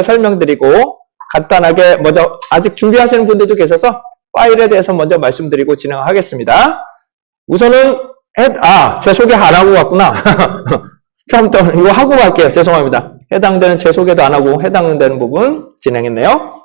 설명드리고 간단하게 먼저 아직 준비하시는 분들도 계셔서 파일에 대해서 먼저 말씀드리고 진행하겠습니다. 우선은 제 소개 안 하고 갔구나. 처음부터 이거 하고 갈게요. 죄송합니다. 해당되는 제 소개도 안 하고 해당되는 부분 진행했네요.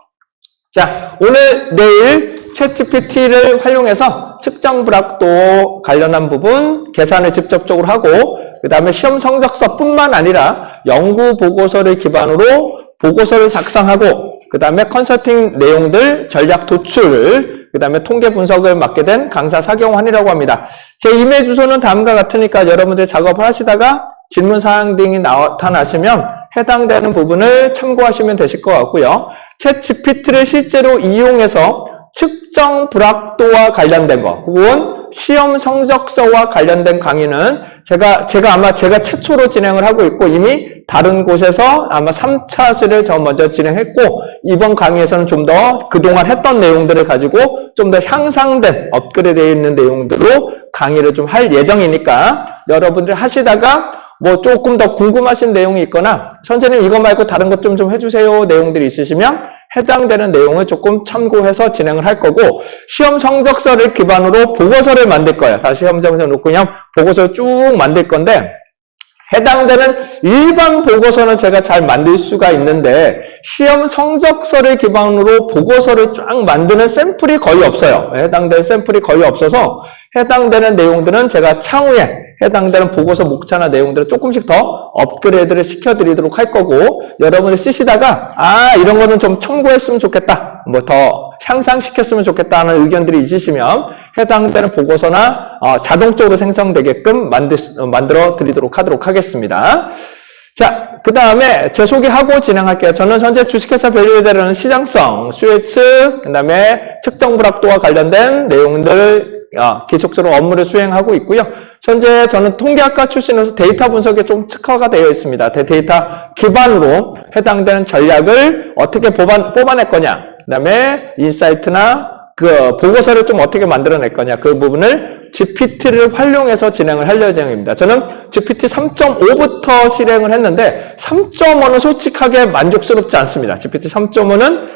자, 오늘 내일 챗GPT를 활용해서 측정 불확도 관련한 부분 계산을 직접적으로 하고 그 다음에 시험 성적서뿐만 아니라 연구 보고서를 기반으로 보고서를 작성하고 그 다음에 컨설팅 내용들 전략 도출을 그 다음에 통계 분석을 맡게 된 강사 사경환이라고 합니다. 제 이메일 주소는 다음과 같으니까 여러분들 작업을 하시다가 질문사항 등이 나타나시면 해당되는 부분을 참고하시면 되실 것 같고요. 챗GPT를 실제로 이용해서 측정 불확도와 관련된 거 혹은 시험 성적서와 관련된 강의는 제가 최초로 진행을 하고 있고 이미 다른 곳에서 아마 3차시를 저 먼저 진행했고 이번 강의에서는 좀 더 그동안 했던 내용들을 가지고 좀 더 향상된 업그레이드 있는 내용들로 강의를 좀 할 예정이니까 여러분들 하시다가 뭐 조금 더 궁금하신 내용이 있거나 선생님 이거 말고 다른 것 좀 해주세요 내용들이 있으시면 해당되는 내용을 조금 참고해서 진행을 할 거고 시험 성적서를 기반으로 보고서를 만들 거예요. 다시 시험 성적서 놓고 그냥 보고서를 쭉 만들 건데 해당되는 일반 보고서는 제가 잘 만들 수가 있는데 시험 성적서를 기반으로 보고서를 쫙 만드는 샘플이 거의 없어요. 해당되는 샘플이 거의 없어서 해당되는 내용들은 제가 차후에 해당되는 보고서 목차나 내용들을 조금씩 더 업그레이드를 시켜드리도록 할 거고 여러분이 쓰시다가 이런 거는 좀 첨부했으면 좋겠다 뭐 더 향상시켰으면 좋겠다는 의견들이 있으시면 해당되는 보고서나 자동적으로 생성되게끔 만들어 드리도록 하도록 하겠습니다. 자, 그 다음에 제 소개하고 진행할게요. 저는 현재 주식회사 밸류에 따르는 시장성, 수혜측, 그 다음에 측정 불확도와 관련된 내용들 계속적으로 업무를 수행하고 있고요. 현재 저는 통계학과 출신으로서 데이터 분석에 좀 특화가 되어 있습니다. 데이터 기반으로 해당되는 전략을 어떻게 뽑아낼 거냐, 그 다음에 인사이트나 그 보고서를 좀 어떻게 만들어낼 거냐 그 부분을 GPT를 활용해서 진행을 할 예정입니다. 저는 GPT 3.5부터 실행을 했는데 3.5는 솔직하게 만족스럽지 않습니다. GPT 3.5는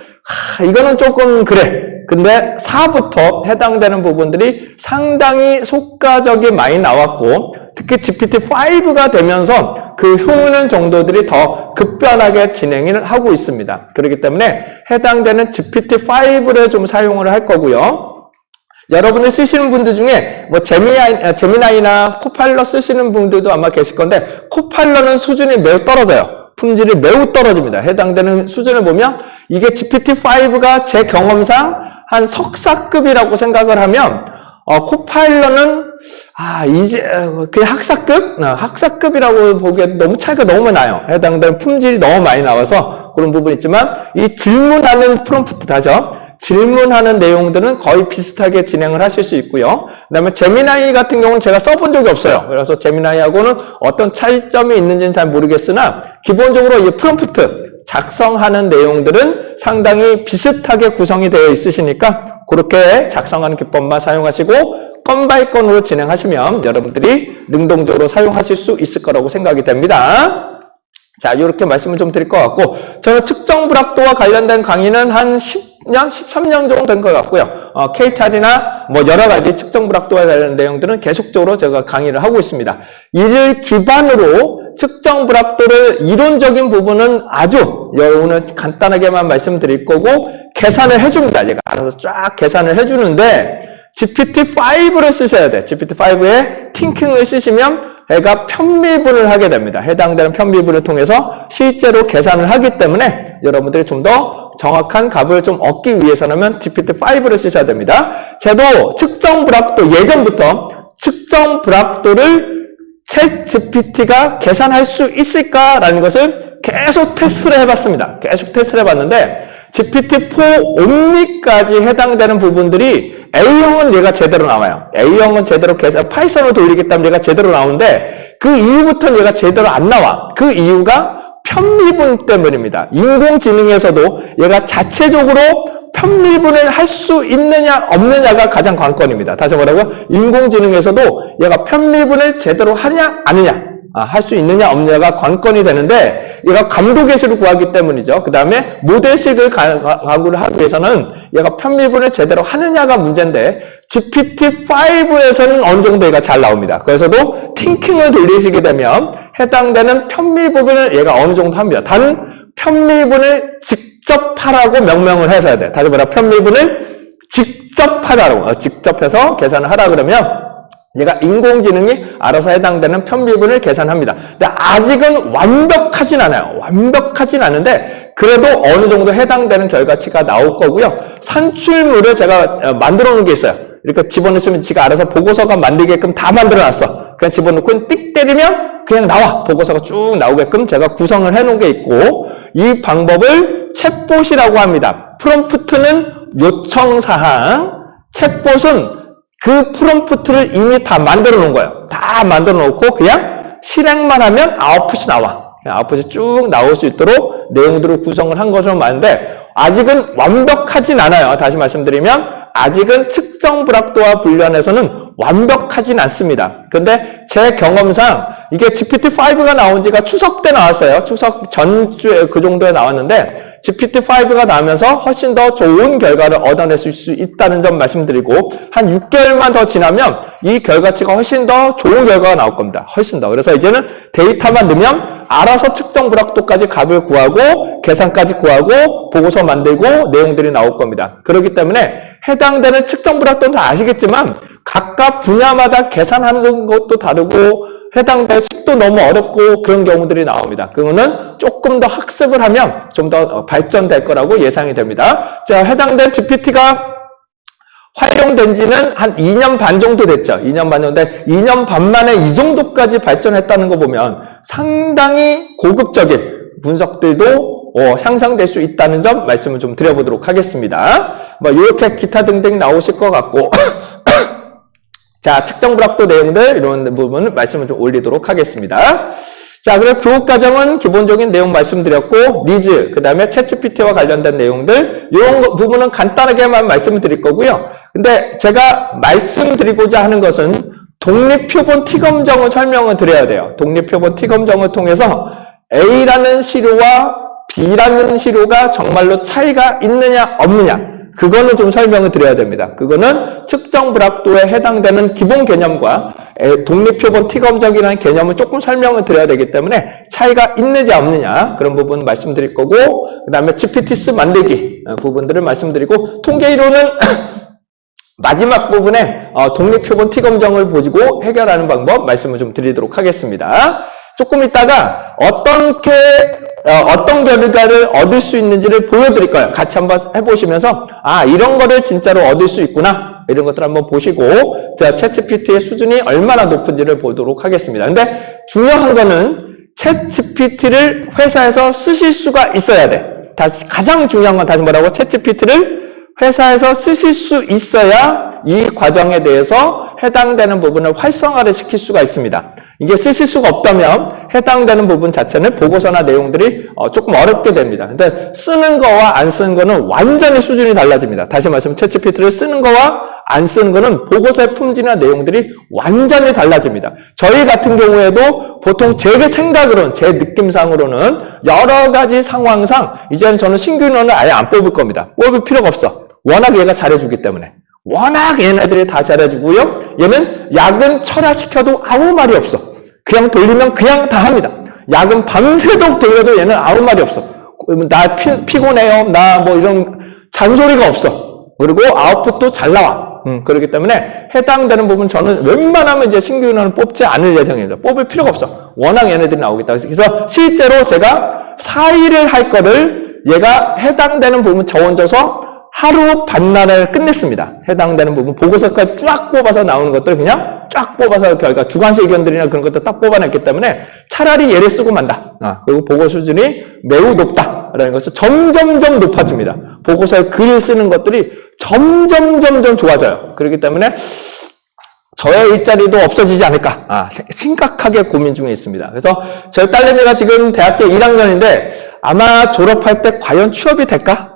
이거는 조금 그래. 근데 4부터 해당되는 부분들이 상당히 효과적이 많이 나왔고 특히 GPT-5가 되면서 그 효능 정도들이 더 급변하게 진행을 하고 있습니다. 그렇기 때문에 해당되는 GPT-5를 좀 사용을 할 거고요. 여러분들 쓰시는 분들 중에 뭐 제미나이나 코파일럿 쓰시는 분들도 아마 계실 건데 코파일럿은 수준이 매우 떨어져요. 품질이 매우 떨어집니다. 해당되는 수준을 보면 이게 GPT-5가 제 경험상 한 석사급이라고 생각을 하면 코파일럿은 이제 그냥 학사급이라고 보기에 너무 차이가 너무 나요. 해당되는 품질이 너무 많이 나와서 그런 부분이 있지만 이 질문하는 프롬프트다죠. 질문하는 내용들은 거의 비슷하게 진행을 하실 수 있고요. 그 다음에 제미나이 같은 경우는 제가 써본 적이 없어요. 그래서 제미나이하고는 어떤 차이점이 있는지는 잘 모르겠으나 기본적으로 이 프롬프트 작성하는 내용들은 상당히 비슷하게 구성이 되어 있으시니까 그렇게 작성하는 기법만 사용하시고 건 바이 건으로 진행하시면 여러분들이 능동적으로 사용하실 수 있을 거라고 생각이 됩니다. 자, 이렇게 말씀을 좀 드릴 것 같고 저는 측정 불확도와 관련된 강의는 한 10년, 13년 정도 된 것 같고요. KTR이나 뭐 여러 가지 측정 불확도와 관련된 내용들은 계속적으로 제가 강의를 하고 있습니다. 이를 기반으로 측정 불확도를 이론적인 부분은 아주 오늘 간단하게만 말씀드릴 거고 계산을 해줍니다. 얘가 알아서 쫙 계산을 해주는데 GPT-5를 쓰셔야 돼. GPT-5에 팅킹을 쓰시면 얘가 편미분을 하게 됩니다. 해당되는 편미분을 통해서 실제로 계산을 하기 때문에 여러분들이 좀 더 정확한 값을 좀 얻기 위해서는 GPT-5를 쓰셔야 됩니다. 저도 측정 불확도 예전부터 측정 불확도를 챗GPT가 계산할 수 있을까라는 것을 계속 테스트를 해봤습니다. 계속 테스트를 해봤는데 GPT-4 옴니까지 해당되는 부분들이 A형은 얘가 제대로 나와요. A형은 제대로 계산, 파이썬으로 돌리기 때문에 얘가 제대로 나오는데 그 이후부터는 얘가 제대로 안 나와. 그 이유가 편미분 때문입니다. 인공지능에서도 얘가 자체적으로 편미분을 할 수 있느냐 없느냐가 가장 관건입니다. 다시 말하고 인공지능에서도 얘가 편미분을 제대로 하냐 아니냐 할 수 있느냐 없느냐가 관건이 되는데 얘가 감도계수를 구하기 때문이죠. 그 다음에 모델식을 가구를 하기 위해서는 얘가 편미분을 제대로 하느냐가 문제인데 GPT-5에서는 어느 정도 얘가 잘 나옵니다. 그래서도 팅킹을 돌리시게 되면 해당되는 편미 부분을 얘가 어느 정도 합니다. 단 편미분을 직접 하라고 명명을 해서 해야 돼. 다시 말해 편미분을 직접 하라고 직접 해서 계산을 하라 그러면 얘가 인공지능이 알아서 해당되는 편미분을 계산합니다. 근데 아직은 완벽하진 않아요. 완벽하진 않은데 그래도 어느 정도 해당되는 결과치가 나올 거고요. 산출물을 제가 만들어 놓은 게 있어요. 이렇게 집어넣으면 지가 알아서 보고서가 만들게끔 다 만들어놨어. 그냥 집어넣고 띡 때리면 그냥 나와. 보고서가 쭉 나오게끔 제가 구성을 해놓은 게 있고 이 방법을 챗봇이라고 합니다. 프롬프트는 요청사항, 챗봇은 그 프롬프트를 이미 다 만들어 놓은 거예요. 다 만들어 놓고 그냥 실행만 하면 아웃풋이 나와. 아웃풋이 쭉 나올 수 있도록 내용들을 구성을 한 것으로 많은데 아직은 완벽하진 않아요. 다시 말씀드리면 아직은 측정 불확도와 분류안에서는 완벽하진 않습니다. 근데 제 경험상 이게 GPT-5가 나온 지가 추석 때 나왔어요. 추석 전주에 그 정도에 나왔는데 GPT-5가 나오면서 훨씬 더 좋은 결과를 얻어냈을 수 있다는 점 말씀드리고 한 6개월만 더 지나면 이 결과치가 훨씬 더 좋은 결과가 나올 겁니다. 훨씬 더. 그래서 이제는 데이터만 넣으면 알아서 측정 불확도까지 값을 구하고 계산까지 구하고 보고서 만들고 내용들이 나올 겁니다. 그렇기 때문에 해당되는 측정 불확도는 다 아시겠지만 각각 분야마다 계산하는 것도 다르고 해당되는 식도 너무 어렵고 그런 경우들이 나옵니다. 그거는 조금 더 학습을 하면 좀 더 발전될 거라고 예상이 됩니다. 자, 해당된 GPT가 활용된 지는 한 2년 반 정도 됐죠. 2년 반 정도인데 2년 반 만에 이 정도까지 발전했다는 거 보면 상당히 고급적인 분석들도 향상될 수 있다는 점 말씀을 좀 드려보도록 하겠습니다. 뭐 이렇게 기타 등등 나오실 것 같고 자, 측정 불확도 내용들 이런 부분을 말씀을 좀 올리도록 하겠습니다. 자, 그리고 교육과정은 기본적인 내용 말씀드렸고 니즈, 그 다음에 챗GPT와 관련된 내용들 이런 부분은 간단하게만 말씀을 드릴 거고요. 근데 제가 말씀드리고자 하는 것은 독립표본 T검정을 설명을 드려야 돼요. 독립표본 T검정을 통해서 A라는 시료와 B라는 시료가 정말로 차이가 있느냐 없느냐 그거는 좀 설명을 드려야 됩니다. 그거는 측정 불확도에 해당되는 기본 개념과 독립표본 T검정이라는 개념을 조금 설명을 드려야 되기 때문에 차이가 있느냐 없느냐 그런 부분 말씀드릴 거고 그 다음에 GPTs 만들기 부분들을 말씀드리고 통계이론은 마지막 부분에 독립표본 T검정을 보시고 해결하는 방법 말씀을 좀 드리도록 하겠습니다. 조금 있다가 어떤 결과를 얻을 수 있는지를 보여드릴 거예요. 같이 한번 해보시면서 이런 거를 진짜로 얻을 수 있구나 이런 것들 한번 보시고 챗GPT의 수준이 얼마나 높은지를 보도록 하겠습니다. 근데 중요한 거는 챗GPT를 회사에서 쓰실 수가 있어야 돼. 가장 중요한 건 다시 뭐라고? 챗GPT를 회사에서 쓰실 수 있어야 이 과정에 대해서 해당되는 부분을 활성화를 시킬 수가 있습니다. 이게 쓰실 수가 없다면 해당되는 부분 자체는 보고서나 내용들이 조금 어렵게 됩니다. 근데 쓰는 거와 안 쓰는 거는 완전히 수준이 달라집니다. 다시 말씀 챗GPT를 쓰는 거와 안 쓰는 거는 보고서의 품질이나 내용들이 완전히 달라집니다. 저희 같은 경우에도 보통 제 생각으로는, 제 느낌상으로는 여러 가지 상황상 이제는 저는 신규 인원을 아예 안 뽑을 겁니다. 뽑을 필요가 없어. 워낙 얘가 잘해주기 때문에. 워낙 얘네들이 다 잘해주고요. 얘는 야근 철야시켜도 아무 말이 없어. 그냥 돌리면 그냥 다 합니다. 야근 밤새도록 돌려도 얘는 아무 말이 없어. 나 피곤해요. 나 뭐 이런 잔소리가 없어. 그리고 아웃풋도 잘 나와. 그렇기 때문에 해당되는 부분 저는 웬만하면 이제 신규 인원을 뽑지 않을 예정입니다. 뽑을 필요가 없어. 워낙 얘네들이 나오기 때문에. 그래서 실제로 제가 4일을 할 거를 얘가 해당되는 부분 저 혼자서 하루 반나절 끝냈습니다. 해당되는 부분 보고서까지 쫙 뽑아서 나오는 것들 그냥 쫙 뽑아서 결과 주관식 의견들이나 그런 것들 딱 뽑아냈기 때문에 차라리 얘를 쓰고 만다. 그리고 보고 수준이 매우 높다라는 것은 점점점 높아집니다. 보고서에 글을 쓰는 것들이 점점 좋아져요. 그렇기 때문에 저의 일자리도 없어지지 않을까 심각하게 고민 중에 있습니다. 그래서 저희 딸내미가 지금 대학교 1학년인데 아마 졸업할 때 과연 취업이 될까?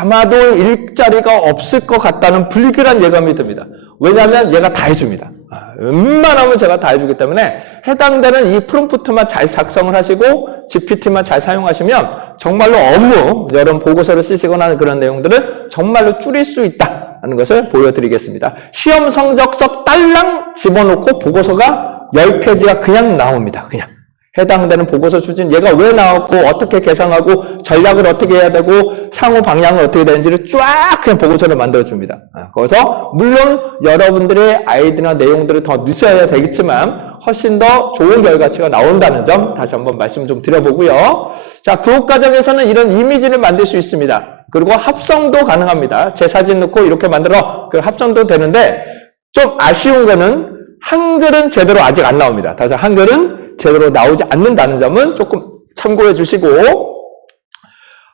아마도 일자리가 없을 것 같다는 불길한 예감이 듭니다. 왜냐하면 얘가 다 해줍니다. 웬만하면 제가 다 해주기 때문에 해당되는 이 프롬프트만 잘 작성을 하시고 GPT만 잘 사용하시면 정말로 업무, 여러분 보고서를 쓰시거나 그런 내용들을 정말로 줄일 수 있다는 것을 보여드리겠습니다. 시험 성적서 딸랑 집어넣고 보고서가 10페이지가 그냥 나옵니다. 그냥. 해당되는 보고서 추진, 얘가 왜 나왔고, 어떻게 계산하고, 전략을 어떻게 해야 되고, 향후 방향은 어떻게 되는지를 쫙 그냥 보고서를 만들어줍니다. 거기서, 물론 여러분들의 아이디나 내용들을 더 넣으셔야 되겠지만, 훨씬 더 좋은 결과치가 나온다는 점, 다시 한번 말씀 좀 드려보고요. 자, 교육 과정에서는 이런 이미지를 만들 수 있습니다. 그리고 합성도 가능합니다. 제 사진 넣고 이렇게 만들어, 그 합성도 되는데, 좀 아쉬운 거는, 한글은 제대로 아직 안 나옵니다. 다시 한글은 제대로 나오지 않는다는 점은 조금 참고해 주시고,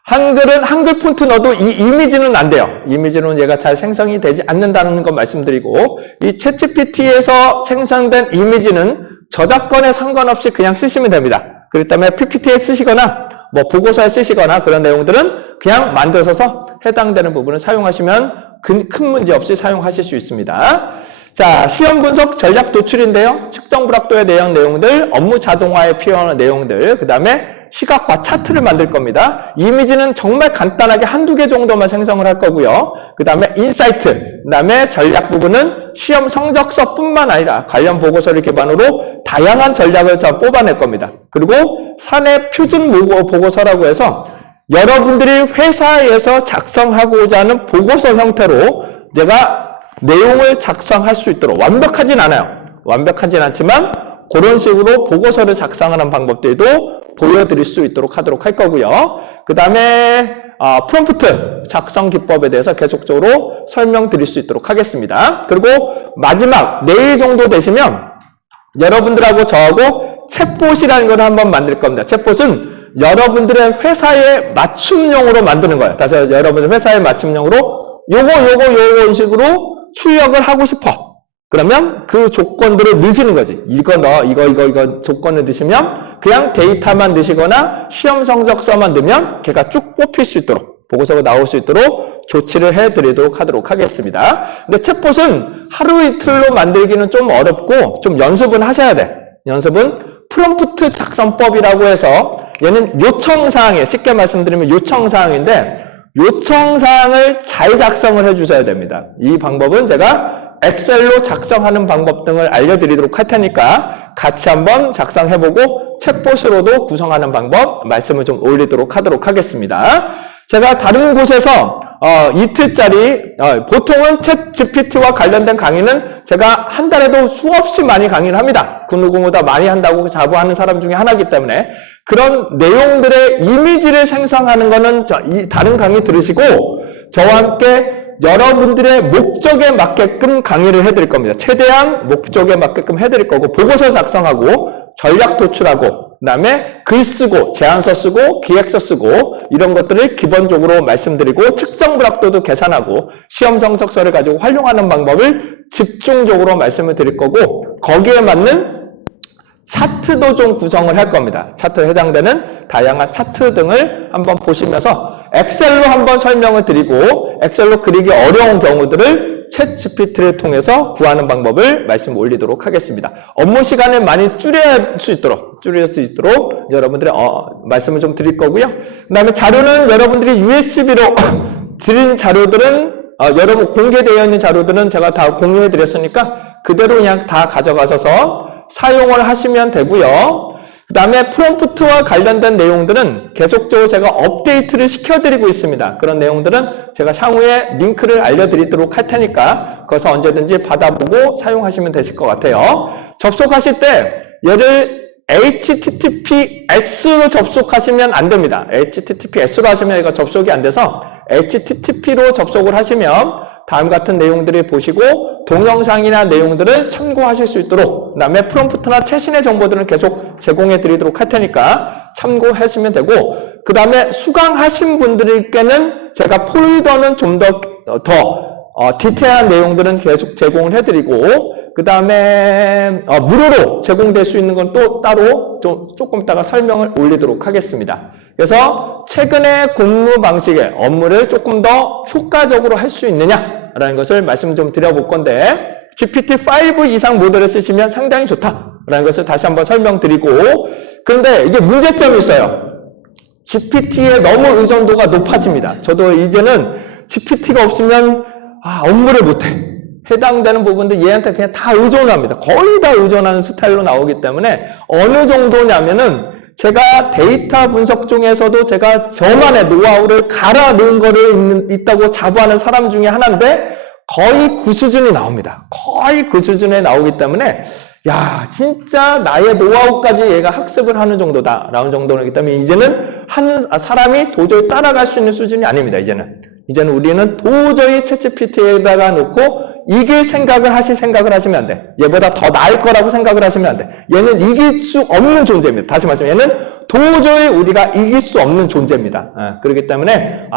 한글은 한글 폰트 넣어도 이 이미지는 안 돼요. 이미지는 얘가 잘 생성이 되지 않는다는 거 말씀드리고, 이 챗GPT에서 생성된 이미지는 저작권에 상관없이 그냥 쓰시면 됩니다. 그렇기 때문에 PPT에 쓰시거나 뭐 보고서에 쓰시거나 그런 내용들은 그냥 만들어서 해당되는 부분을 사용하시면 큰 문제 없이 사용하실 수 있습니다. 자, 시험 분석 전략 도출인데요. 측정 불확도에 대한 내용들, 업무 자동화에 필요한 내용들, 그 다음에 시각화 차트를 만들 겁니다. 이미지는 정말 간단하게 한두 개 정도만 생성을 할 거고요. 그 다음에 인사이트, 그 다음에 전략 부분은 시험 성적서뿐만 아니라 관련 보고서를 기반으로 다양한 전략을 다 뽑아낼 겁니다. 그리고 사내 표준 보고서라고 해서 여러분들이 회사에서 작성하고자 하는 보고서 형태로 내가 내용을 작성할 수 있도록 완벽하진 않아요. 완벽하진 않지만 그런 식으로 보고서를 작성하는 방법들도 보여드릴 수 있도록 하도록 할 거고요. 그 다음에 프롬프트 작성 기법에 대해서 계속적으로 설명드릴 수 있도록 하겠습니다. 그리고 마지막 내일 정도 되시면 여러분들하고 저하고 챗봇이라는 걸 한번 만들 겁니다. 챗봇은 여러분들의 회사에 맞춤형으로 만드는 거예요. 다시 여러분들 회사에 맞춤형으로 요거 식으로 출력을 하고 싶어. 그러면 그 조건들을 넣으시는 거지. 이거 조건을 넣으시면 그냥 데이터만 넣으시거나 시험 성적서만 넣으면 걔가 쭉 뽑힐 수 있도록 보고서가 나올 수 있도록 조치를 해드리도록 하도록 하겠습니다. 근데 챗봇은 하루 이틀로 만들기는 좀 어렵고 좀 연습은 하셔야 돼. 연습은 프롬프트 작성법이라고 해서 얘는 요청사항이에요. 쉽게 말씀드리면 요청사항인데 요청사항을 잘 작성을 해주셔야 됩니다. 이 방법은 제가 엑셀로 작성하는 방법 등을 알려드리도록 할 테니까 같이 한번 작성해보고 챗봇으로도 구성하는 방법 말씀을 좀 올리도록 하도록 하겠습니다. 제가 다른 곳에서 이틀짜리 보통은 챗GPT와 관련된 강의는 제가 한 달에도 수없이 많이 강의를 합니다. 그 누구보다 많이 한다고 자부하는 사람 중에 하나이기 때문에 그런 내용들의 이미지를 생성하는 거는 다른 강의 들으시고 저와 함께 여러분들의 목적에 맞게끔 강의를 해드릴 겁니다. 최대한 목적에 맞게끔 해드릴 거고 보고서 작성하고 전략 도출하고 그 다음에 글 쓰고 제안서 쓰고 기획서 쓰고 이런 것들을 기본적으로 말씀드리고 측정 불확도도 계산하고 시험 성적서를 가지고 활용하는 방법을 집중적으로 말씀을 드릴 거고 거기에 맞는 차트도 좀 구성을 할 겁니다. 차트에 해당되는 다양한 차트 등을 한번 보시면서 엑셀로 한번 설명을 드리고 엑셀로 그리기 어려운 경우들을 챗GPT를 통해서 구하는 방법을 말씀 올리도록 하겠습니다. 업무 시간을 많이 줄일 수 있도록 여러분들의 말씀을 좀 드릴 거고요. 그 다음에 자료는 여러분들이 USB로 드린 자료들은 여러분 공개되어 있는 자료들은 제가 다 공유해 드렸으니까 그대로 그냥 다 가져가셔서 사용을 하시면 되고요. 그 다음에 프롬프트와 관련된 내용들은 계속적으로 제가 업데이트를 시켜드리고 있습니다. 그런 내용들은 제가 향후에 링크를 알려드리도록 할 테니까 거기서 언제든지 받아보고 사용하시면 되실 것 같아요. 접속하실 때 얘를 HTTPS로 접속하시면 안 됩니다. HTTPS로 하시면 이거 접속이 안 돼서 HTTP로 접속을 하시면 다음 같은 내용들을 보시고 동영상이나 내용들을 참고하실 수 있도록 그 다음에 프롬프트나 최신의 정보들은 계속 제공해 드리도록 할 테니까 참고하시면 되고 그 다음에 수강하신 분들께는 제가 폴더는 좀 더 디테일한 내용들은 계속 제공을 해드리고 그 다음에 무료로 제공될 수 있는 건 또 따로 조금 이따가 설명을 올리도록 하겠습니다. 그래서 최근의 근무 방식의 업무를 조금 더 효과적으로 할 수 있느냐 라는 것을 말씀 좀 드려볼 건데, GPT-5 이상 모델을 쓰시면 상당히 좋다라는 것을 다시 한번 설명드리고, 그런데 이게 문제점이 있어요. GPT에 너무 의존도가 높아집니다. 저도 이제는 GPT가 없으면 업무를 못해. 해당되는 부분들 얘한테 그냥 다 의존합니다. 거의 다 의존하는 스타일로 나오기 때문에 어느 정도냐면은 제가 데이터 분석 중에서도 제가 저만의 노하우를 갈아 넣은 거를 있다고 자부하는 사람 중에 하나인데 거의 그 수준이 나옵니다. 거의 그 수준에 나오기 때문에 야 진짜 나의 노하우까지 얘가 학습을 하는 정도다 라는 정도이기 때문에 이제는 한 사람이 도저히 따라갈 수 있는 수준이 아닙니다. 이제는 우리는 도저히 챗GPT에다가 놓고 이길 생각을 하시면 안 돼. 얘보다 더 나을 거라고 생각을 하시면 안 돼. 얘는 이길 수 없는 존재입니다. 다시 말씀드리면 얘는 도저히 우리가 이길 수 없는 존재입니다. 그렇기 때문에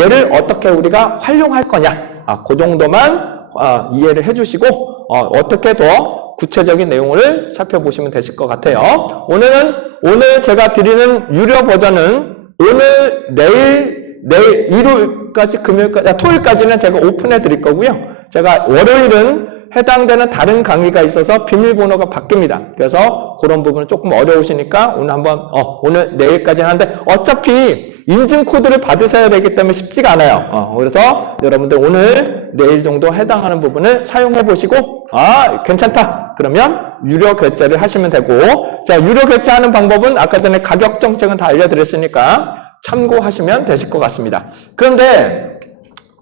얘를 어떻게 우리가 활용할 거냐 그 정도만 이해를 해주시고 어떻게 더 구체적인 내용을 살펴보시면 되실 것 같아요. 오늘 제가 드리는 유료 버전은 오늘 내일 일요일까지 토요일까지는 제가 오픈해 드릴 거고요. 제가 월요일은 해당되는 다른 강의가 있어서 비밀번호가 바뀝니다. 그래서 그런 부분은 조금 어려우시니까 오늘 내일까지는 하는데 어차피 인증 코드를 받으셔야 되기 때문에 쉽지가 않아요. 그래서 여러분들 오늘 내일 정도 해당하는 부분을 사용해 보시고 괜찮다. 그러면 유료 결제를 하시면 되고 자 유료 결제하는 방법은 아까 전에 가격 정책은 다 알려드렸으니까 참고하시면 되실 것 같습니다. 그런데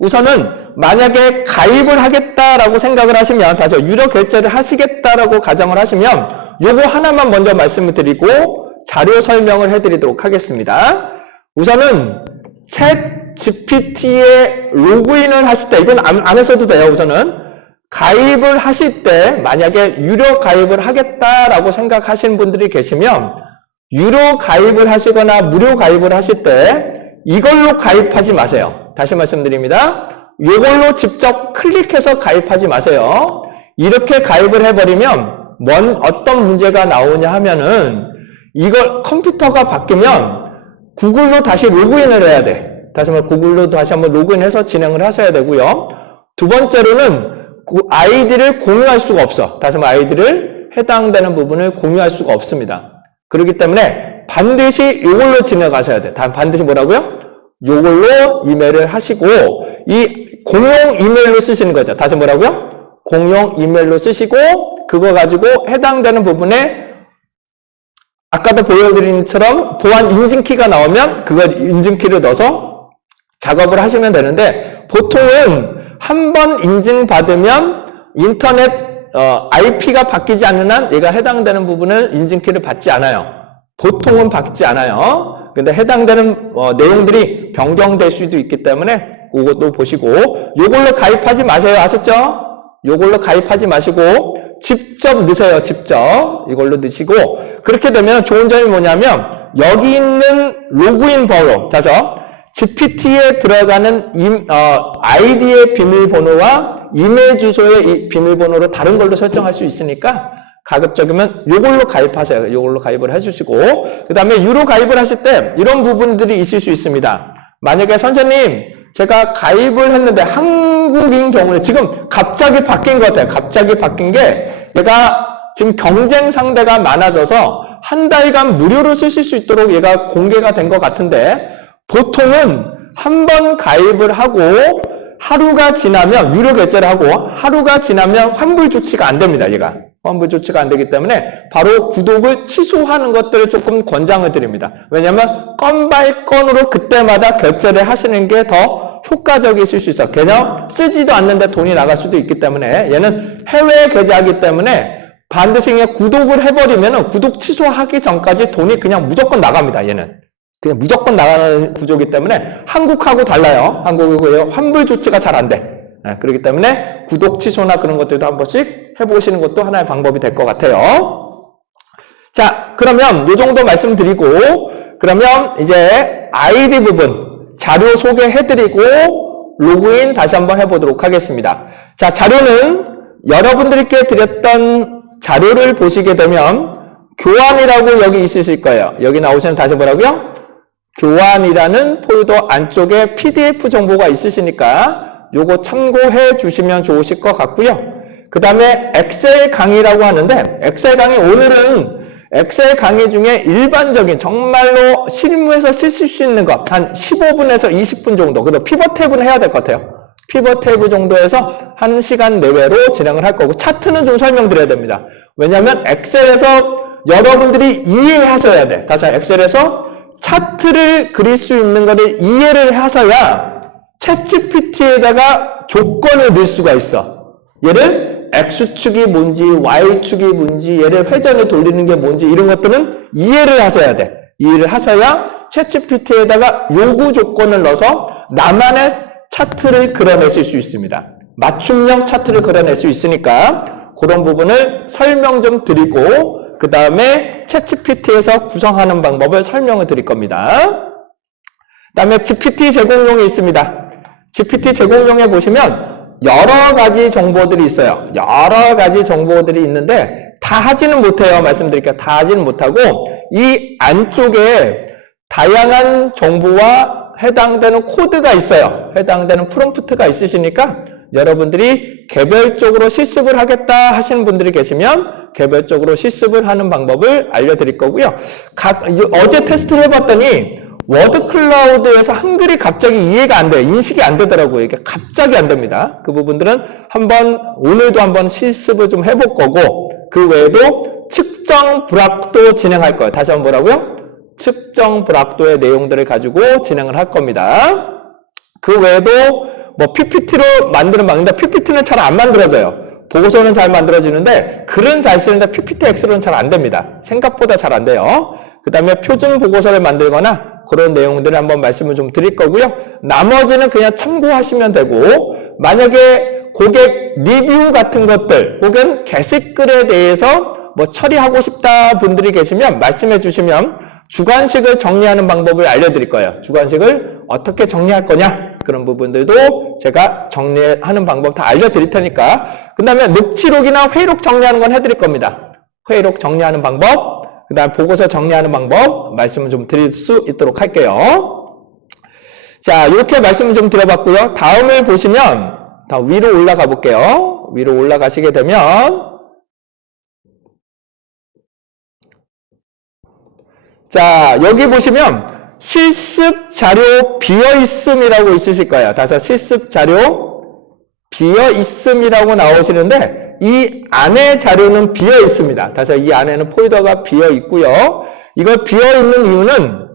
우선은 만약에 가입을 하겠다라고 생각을 하시면 다시 유료 결제를 하시겠다라고 가정을 하시면 요거 하나만 먼저 말씀을 드리고 자료 설명을 해드리도록 하겠습니다. 우선은 챗 GPT에 로그인을 하실 때 이건 안 하셔도 돼요. 우선은 가입을 하실 때 만약에 유료 가입을 하겠다라고 생각하시는 분들이 계시면 유료 가입을 하시거나 무료 가입을 하실 때 이걸로 가입하지 마세요. 다시 말씀드립니다. 이걸로 직접 클릭해서 가입하지 마세요. 이렇게 가입을 해버리면 어떤 문제가 나오냐 하면은 이걸 컴퓨터가 바뀌면 구글로 다시 로그인을 해야 돼. 다시 한번 구글로 다시 한번 로그인해서 진행을 하셔야 되고요. 두 번째로는 그 아이디를 공유할 수가 없어. 다시 한번 아이디를 해당되는 부분을 공유할 수가 없습니다. 그렇기 때문에 반드시 이걸로 진행하셔야 돼. 반드시 뭐라고요? 이걸로 이메일을 하시고 이 공용 이메일로 쓰시는 거죠. 다시 뭐라고요? 공용 이메일로 쓰시고 그거 가지고 해당되는 부분에 아까도 보여드린 것처럼 보안 인증키가 나오면 그걸 인증키를 넣어서 작업을 하시면 되는데 보통은 한번 인증받으면 인터넷 IP가 바뀌지 않는 한 얘가 해당되는 부분을 인증키를 받지 않아요. 보통은 받지 않아요. 근데 해당되는 내용들이 변경될 수도 있기 때문에 그것도 보시고 요걸로 가입하지 마세요. 아셨죠? 요걸로 가입하지 마시고 직접 넣으세요. 직접 이걸로 넣으시고 그렇게 되면 좋은 점이 뭐냐면 여기 있는 로그인 번호 GPT에 들어가는 아이디의 비밀번호와 이메일 주소의 비밀번호로 다른 걸로 설정할 수 있으니까 가급적이면 요걸로 가입하세요. 요걸로 가입을 해주시고 그 다음에 유료 가입을 하실 때 이런 부분들이 있을 수 있습니다. 만약에 선생님 제가 가입을 했는데 한국인 경우에 지금 갑자기 바뀐 것 같아요. 갑자기 바뀐 게 얘가 지금 경쟁 상대가 많아져서 한 달간 무료로 쓰실 수 있도록 얘가 공개가 된 것 같은데 보통은 한 번 가입을 하고 하루가 지나면 유료 결제를 하고 하루가 지나면 환불 조치가 안 됩니다. 얘가 환불 조치가 안 되기 때문에 바로 구독을 취소하는 것들을 조금 권장을 드립니다. 왜냐하면 건 바이 건으로 그때마다 결제를 하시는 게 더 효과적이실 수 있어요. 그냥 쓰지도 않는데 돈이 나갈 수도 있기 때문에 얘는 해외 계좌이기 때문에 반드시 그냥 구독을 해버리면 구독 취소하기 전까지 돈이 그냥 무조건 나갑니다. 얘는 그냥 무조건 나가는 구조이기 때문에 한국하고 달라요. 한국하고 환불 조치가 잘 안 돼. 그렇기 때문에 구독 취소나 그런 것들도 한 번씩 해보시는 것도 하나의 방법이 될 것 같아요. 자, 그러면 이 정도 말씀드리고 그러면 이제 아이디 부분 자료 소개해드리고 로그인 다시 한번 해보도록 하겠습니다. 자, 자료는 여러분들께 드렸던 자료를 보시게 되면 교환이라고 여기 있으실 거예요. 여기 나오시면 다시 뭐라고요? 교환이라는 폴더 안쪽에 PDF 정보가 있으시니까 요거 참고해 주시면 좋으실 것 같고요. 그 다음에 엑셀 강의라고 하는데, 엑셀 강의 오늘은 엑셀 강의 중에 일반적인 정말로 실무에서 쓰실 수 있는 것 한 15분에서 20분 정도, 그리고 피벗 탭은 해야 될 것 같아요. 피벗 탭 정도에서 1시간 내외로 진행을 할 거고, 차트는 좀 설명드려야 됩니다. 왜냐하면 엑셀에서 여러분들이 이해하셔야 돼. 다시 엑셀에서 차트를 그릴 수 있는 것을 이해를 하셔야 챗GPT에다가 조건을 넣을 수가 있어. 얘를 X축이 뭔지 Y축이 뭔지 얘를 회전을 돌리는 게 뭔지 이런 것들은 이해를 하셔야 돼. 이해를 하셔야 챗GPT에다가 요구 조건을 넣어서 나만의 차트를 그려내실 수 있습니다. 맞춤형 차트를 그려낼 수 있으니까 그런 부분을 설명 좀 드리고 그 다음에 챗GPT에서 구성하는 방법을 설명을 드릴 겁니다. 그 다음에 GPT 제공용이 있습니다. GPT 제공용에 보시면 여러 가지 정보들이 있어요. 여러 가지 정보들이 있는데 다 하지는 못해요. 말씀드릴게요. 다 하지는 못하고 이 안쪽에 다양한 정보와 해당되는 코드가 있어요. 해당되는 프롬프트가 있으시니까 여러분들이 개별적으로 실습을 하겠다 하시는 분들이 계시면 개별적으로 실습을 하는 방법을 알려드릴 거고요. 어제 테스트를 해봤더니 워드 클라우드에서 한글이 갑자기 이해가 안 돼요. 인식이 안 되더라고요. 이게 갑자기 안 됩니다. 그 부분들은 오늘도 한번 실습을 좀 해볼 거고, 그 외에도 측정 불확도 진행할 거예요. 다시 한번 뭐라고요? 측정 불확도의 내용들을 가지고 진행을 할 겁니다. 그 외에도 뭐 PPT로 만드는 방법인데, PPT는 잘 안 만들어져요. 보고서는 잘 만들어지는데, 글은 잘 쓰는데 PPT 엑셀은 잘 안 됩니다. 생각보다 잘 안 돼요. 그 다음에 표준 보고서를 만들거나 그런 내용들을 한번 말씀을 좀 드릴 거고요. 나머지는 그냥 참고하시면 되고, 만약에 고객 리뷰 같은 것들 혹은 게시글에 대해서 뭐 처리하고 싶다 분들이 계시면 말씀해 주시면 주관식을 정리하는 방법을 알려드릴 거예요. 주관식을 어떻게 정리할 거냐, 그런 부분들도 제가 정리하는 방법 다 알려드릴 테니까. 그 다음에 녹취록이나 회의록 정리하는 건 해드릴 겁니다. 회의록 정리하는 방법, 그 다음 보고서 정리하는 방법 말씀을 좀 드릴 수 있도록 할게요. 자, 이렇게 말씀을 좀 드려봤고요. 다음을 보시면 더 위로 올라가 볼게요. 위로 올라가시게 되면 자, 여기 보시면 실습 자료 비어 있음이라고 있으실 거예요. 다시 실습 자료 비어 있음이라고 나오시는데 이 안에 자료는 비어 있습니다. 다시 이 안에는 폴더가 비어 있고요. 이걸 비어 있는 이유는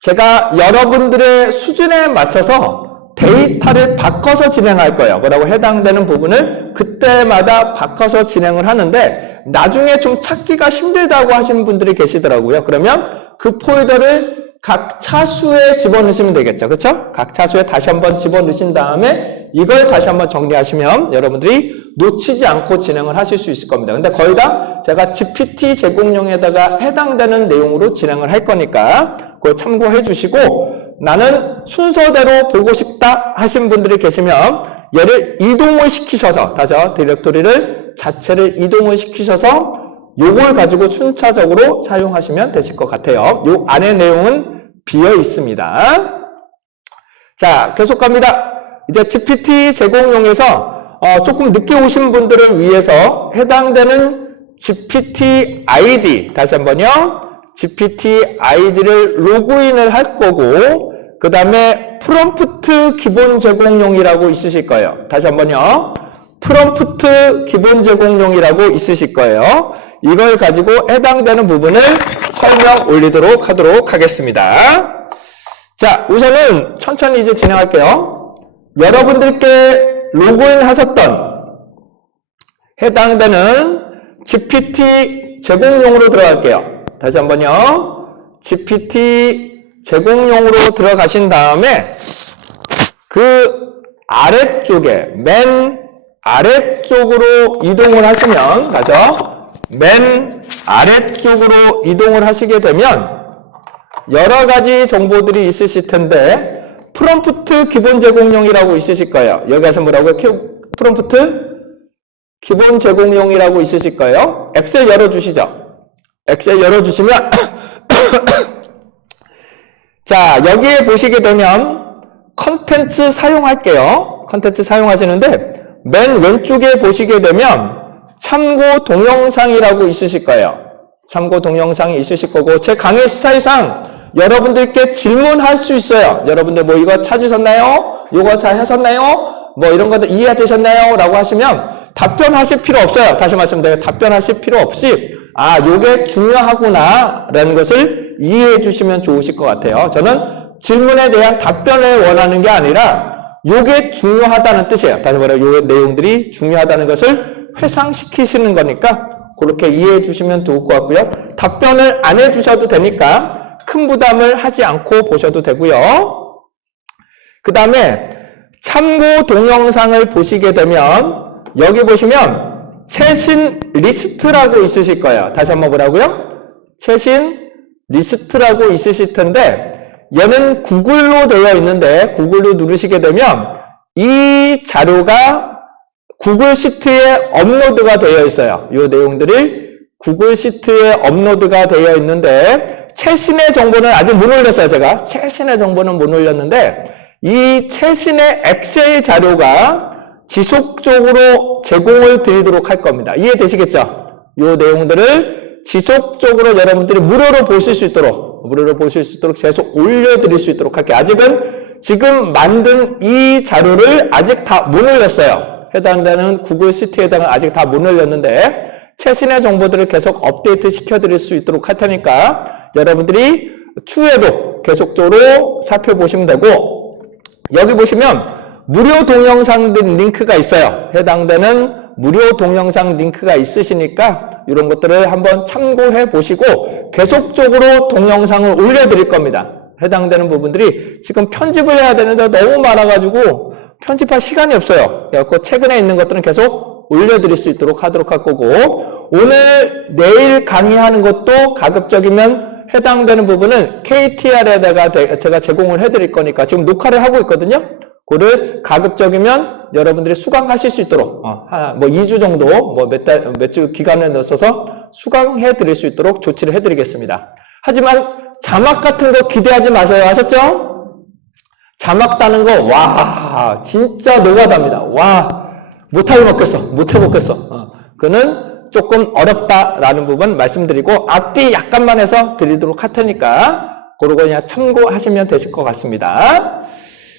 제가 여러분들의 수준에 맞춰서 데이터를 바꿔서 진행할 거예요. 뭐라고 해당되는 부분을 그때마다 바꿔서 진행을 하는데 나중에 좀 찾기가 힘들다고 하시는 분들이 계시더라고요. 그러면 그 폴더를 각 차수에 집어넣으시면 되겠죠. 그렇죠? 각 차수에 다시 한번 집어넣으신 다음에 이걸 다시 한번 정리하시면 여러분들이 놓치지 않고 진행을 하실 수 있을 겁니다. 근데 거의 다 제가 GPT 제공용에다가 해당되는 내용으로 진행을 할 거니까 그걸 참고해 주시고, 나는 순서대로 보고 싶다 하신 분들이 계시면 얘를 이동을 시키셔서 다시 디렉토리를 자체를 이동을 시키셔서 요걸 가지고 순차적으로 사용하시면 되실 것 같아요. 요 안에 내용은 비어 있습니다. 자, 계속 갑니다. 이제 GPT 제공용에서 조금 늦게 오신 분들을 위해서 해당되는 GPT ID, 다시 한번요. GPT ID를 로그인을 할 거고, 그 다음에 프롬프트 기본 제공용이라고 있으실 거예요. 다시 한번요. 프롬프트 기본 제공용이라고 있으실 거예요. 이걸 가지고 해당되는 부분을 설명 올리도록 하도록 하겠습니다. 자, 우선은 천천히 이제 진행할게요. 여러분들께 로그인 하셨던 해당되는 GPT 제공용으로 들어갈게요. 다시 한번요. GPT 제공용으로 들어가신 다음에 그 아래쪽에 맨 아래쪽으로 이동을 하시면, 다시 맨 아래쪽으로 이동을 하시게 되면 여러 가지 정보들이 있으실 텐데 프롬프트 기본 제공용이라고 있으실 거예요. 여기 가서 뭐라고요? 프롬프트 기본 제공용이라고 있으실 거예요. 엑셀 열어주시죠. 엑셀 열어주시면 자, 여기에 보시게 되면 컨텐츠 사용할게요. 컨텐츠 사용하시는데 맨 왼쪽에 보시게 되면 참고 동영상이라고 있으실 거예요. 참고 동영상이 있으실 거고 제 강의 스타일상 여러분들께 질문할 수 있어요. 여러분들 뭐 이거 찾으셨나요? 이거 잘 하셨나요? 뭐 이런 것들 이해되셨나요? 라고 하시면 답변하실 필요 없어요. 다시 말씀드려요. 답변하실 필요 없이 요게 중요하구나 라는 것을 이해해 주시면 좋으실 것 같아요. 저는 질문에 대한 답변을 원하는 게 아니라 요게 중요하다는 뜻이에요. 다시 말해 요 내용들이 중요하다는 것을 회상시키시는 거니까 그렇게 이해해 주시면 좋을 것 같고요. 답변을 안 해 주셔도 되니까 큰 부담을 하지 않고 보셔도 되고요. 그 다음에 참고 동영상을 보시게 되면 여기 보시면 최신 리스트라고 있으실 거예요. 다시 한번 보라고요? 최신 리스트라고 있으실 텐데 얘는 구글로 되어 있는데 구글로 누르시게 되면 이 자료가 구글 시트에 업로드가 되어 있어요. 이 내용들이 구글 시트에 업로드가 되어 있는데 최신의 정보는 아직 못 올렸어요. 제가 최신의 정보는 못 올렸는데 이 최신의 엑셀 자료가 지속적으로 제공을 드리도록 할 겁니다. 이해되시겠죠? 이 내용들을 지속적으로 여러분들이 무료로 보실 수 있도록 계속 올려드릴 수 있도록 할게요. 아직은 지금 만든 이 자료를 아직 다 못 올렸어요. 해당되는 구글 시트에다가 아직 다 못 올렸는데 최신의 정보들을 계속 업데이트 시켜드릴 수 있도록 할 테니까 여러분들이 추후에도 계속적으로 살펴보시면 되고 여기 보시면 무료 동영상 링크가 있어요. 해당되는 무료 동영상 링크가 있으시니까 이런 것들을 한번 참고해 보시고 계속적으로 동영상을 올려드릴 겁니다. 해당되는 부분들이 지금 편집을 해야 되는데 너무 많아가지고 편집할 시간이 없어요. 그래서 최근에 있는 것들은 계속 올려드릴 수 있도록 하도록 할 거고 오늘 내일 강의하는 것도 가급적이면 해당되는 부분은 KTR에다가 제가 제공을 해드릴 거니까 지금 녹화를 하고 있거든요. 그거를 가급적이면 여러분들이 수강하실 수 있도록 뭐 2주 정도 몇 주 기간을 넣어서 수강해 드릴 수 있도록 조치를 해드리겠습니다. 하지만 자막 같은 거 기대하지 마세요. 아셨죠? 자막 따는 거 와 진짜 노가다입니다. 와 못해먹겠어. 그는 조금 어렵다라는 부분 말씀드리고 앞뒤 약간만 해서 드리도록 할 테니까 그러고 그냥 참고하시면 되실 것 같습니다.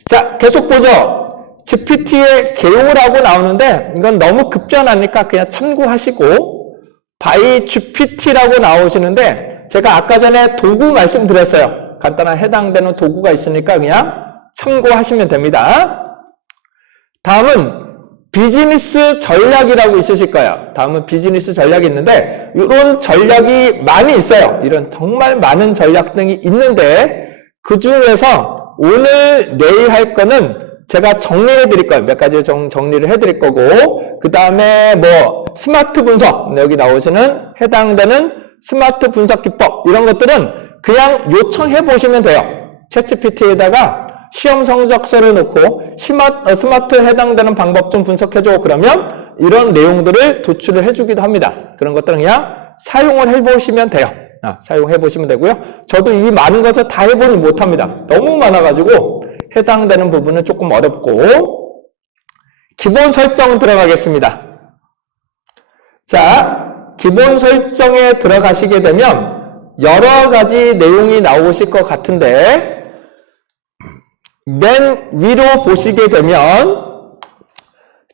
자, 계속 보죠. GPT의 개요라고 나오는데 이건 너무 급변하니까 그냥 참고하시고 by GPT라고 나오시는데 제가 아까 전에 도구 말씀드렸어요. 간단한 해당되는 도구가 있으니까 그냥 참고하시면 됩니다. 다음은 비즈니스 전략이라고 있으실 거예요. 다음은 비즈니스 전략이 있는데 이런 전략이 많이 있어요. 이런 정말 많은 전략 등이 있는데 그 중에서 오늘 내일 할 거는 제가 정리해 드릴 거예요. 몇 가지 정리를 해 드릴 거고 그 다음에 뭐 스마트 분석 여기 나오시는 해당되는 스마트 분석 기법 이런 것들은 그냥 요청해 보시면 돼요. 챗GPT에다가 시험 성적서를 넣고 스마트 해당되는 방법 좀 분석해줘. 그러면 이런 내용들을 도출을 해주기도 합니다. 그런 것들은 그냥 사용을 해보시면 돼요. 사용해보시면 되고요. 저도 이 많은 것을 다 해보지 못합니다. 너무 많아가지고 해당되는 부분은 조금 어렵고 기본 설정 들어가겠습니다. 자, 기본 설정에 들어가시게 되면 여러 가지 내용이 나오실 것 같은데 맨 위로 보시게 되면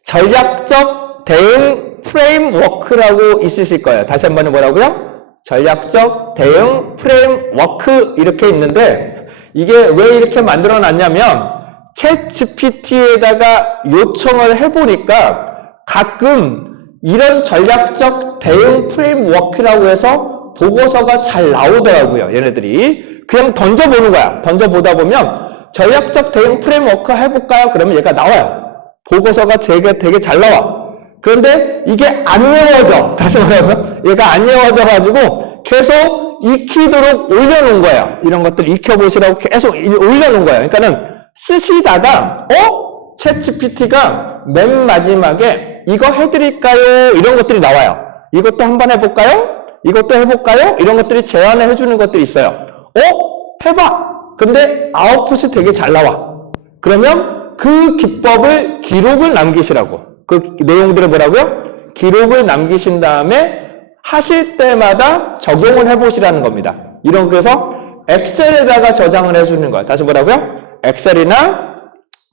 전략적 대응 프레임워크라고 있으실 거예요. 다시 한번 뭐라고요? 전략적 대응 프레임워크 이렇게 있는데 이게 왜 이렇게 만들어 놨냐면 챗GPT에다가 요청을 해보니까 가끔 이런 전략적 대응 프레임워크라고 해서 보고서가 잘 나오더라고요. 얘네들이 그냥 던져보는 거야. 던져보다 보면 전략적 대응 프레임워크 해볼까요? 그러면 얘가 나와요. 보고서가 되게 잘 나와. 그런데 이게 안 외워져. 다시 말해서 얘가 안 외워져가지고 계속 익히도록 올려놓은 거예요. 이런 것들 익혀보시라고 계속 올려놓은 거예요. 그러니까는 쓰시다가 챗GPT가 맨 마지막에 이거 해드릴까요? 이런 것들이 나와요. 이것도 한번 해볼까요? 이것도 해볼까요? 이런 것들이 제안을 해주는 것들이 있어요. 해봐! 근데 아웃풋이 되게 잘 나와. 그러면 그 기법을 기록을 남기시라고. 그 내용들을 뭐라고요? 기록을 남기신 다음에 하실 때마다 적용을 해보시라는 겁니다. 이런, 그래서 엑셀에다가 저장을 해주는 거예요. 다시 뭐라고요? 엑셀이나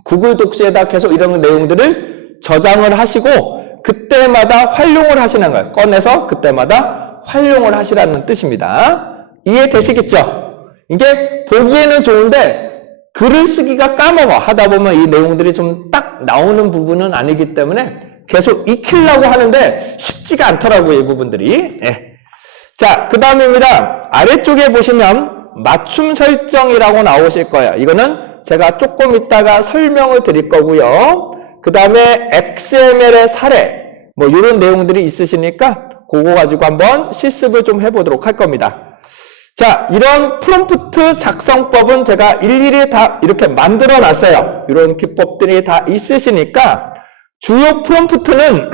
구글 독스에다 계속 이런 내용들을 저장을 하시고 그때마다 활용을 하시는 거예요. 꺼내서 그때마다 활용을 하시라는 뜻입니다. 이해되시겠죠? 이게 보기에는 좋은데 글을 쓰기가 까먹어. 하다 보면 이 내용들이 좀 딱 나오는 부분은 아니기 때문에 계속 익히려고 하는데 쉽지가 않더라고요, 이 부분들이. 예. 자, 그 다음입니다. 아래쪽에 보시면 맞춤 설정이라고 나오실 거예요. 이거는 제가 조금 이따가 설명을 드릴 거고요. 그 다음에 XML의 사례, 뭐 이런 내용들이 있으시니까 그거 가지고 한번 실습을 좀 해보도록 할 겁니다. 자, 이런 프롬프트 작성법은 제가 일일이 다 이렇게 만들어 놨어요. 이런 기법들이 다 있으시니까 주요 프롬프트는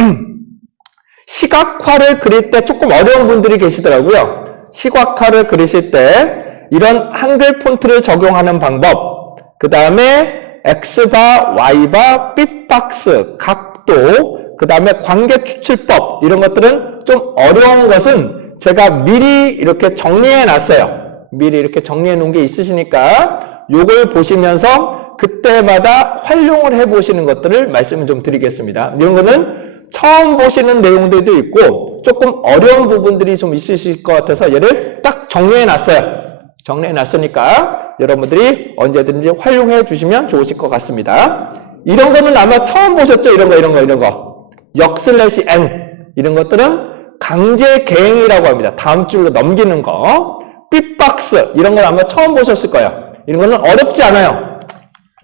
시각화를 그릴 때 조금 어려운 분들이 계시더라고요. 시각화를 그리실 때 이런 한글 폰트를 적용하는 방법, 그 다음에 X바, Y바, 삐박스, 각도, 그 다음에 관계 추출법, 이런 것들은 좀 어려운 것은 제가 미리 이렇게 정리해 놨어요. 미리 이렇게 정리해 놓은 게 있으시니까 요걸 보시면서 그때마다 활용을 해 보시는 것들을 말씀을 좀 드리겠습니다. 이런 거는 처음 보시는 내용들도 있고 조금 어려운 부분들이 좀 있으실 것 같아서 얘를 딱 정리해 놨어요. 정리해 놨으니까 여러분들이 언제든지 활용해 주시면 좋으실 것 같습니다. 이런 거는 아마 처음 보셨죠? 이런 거. 역/n 이런 것들은 강제 개행이라고 합니다. 다음 줄로 넘기는 거. 삐박스 이런 건 아마 처음 보셨을 거예요. 이런 거는 어렵지 않아요.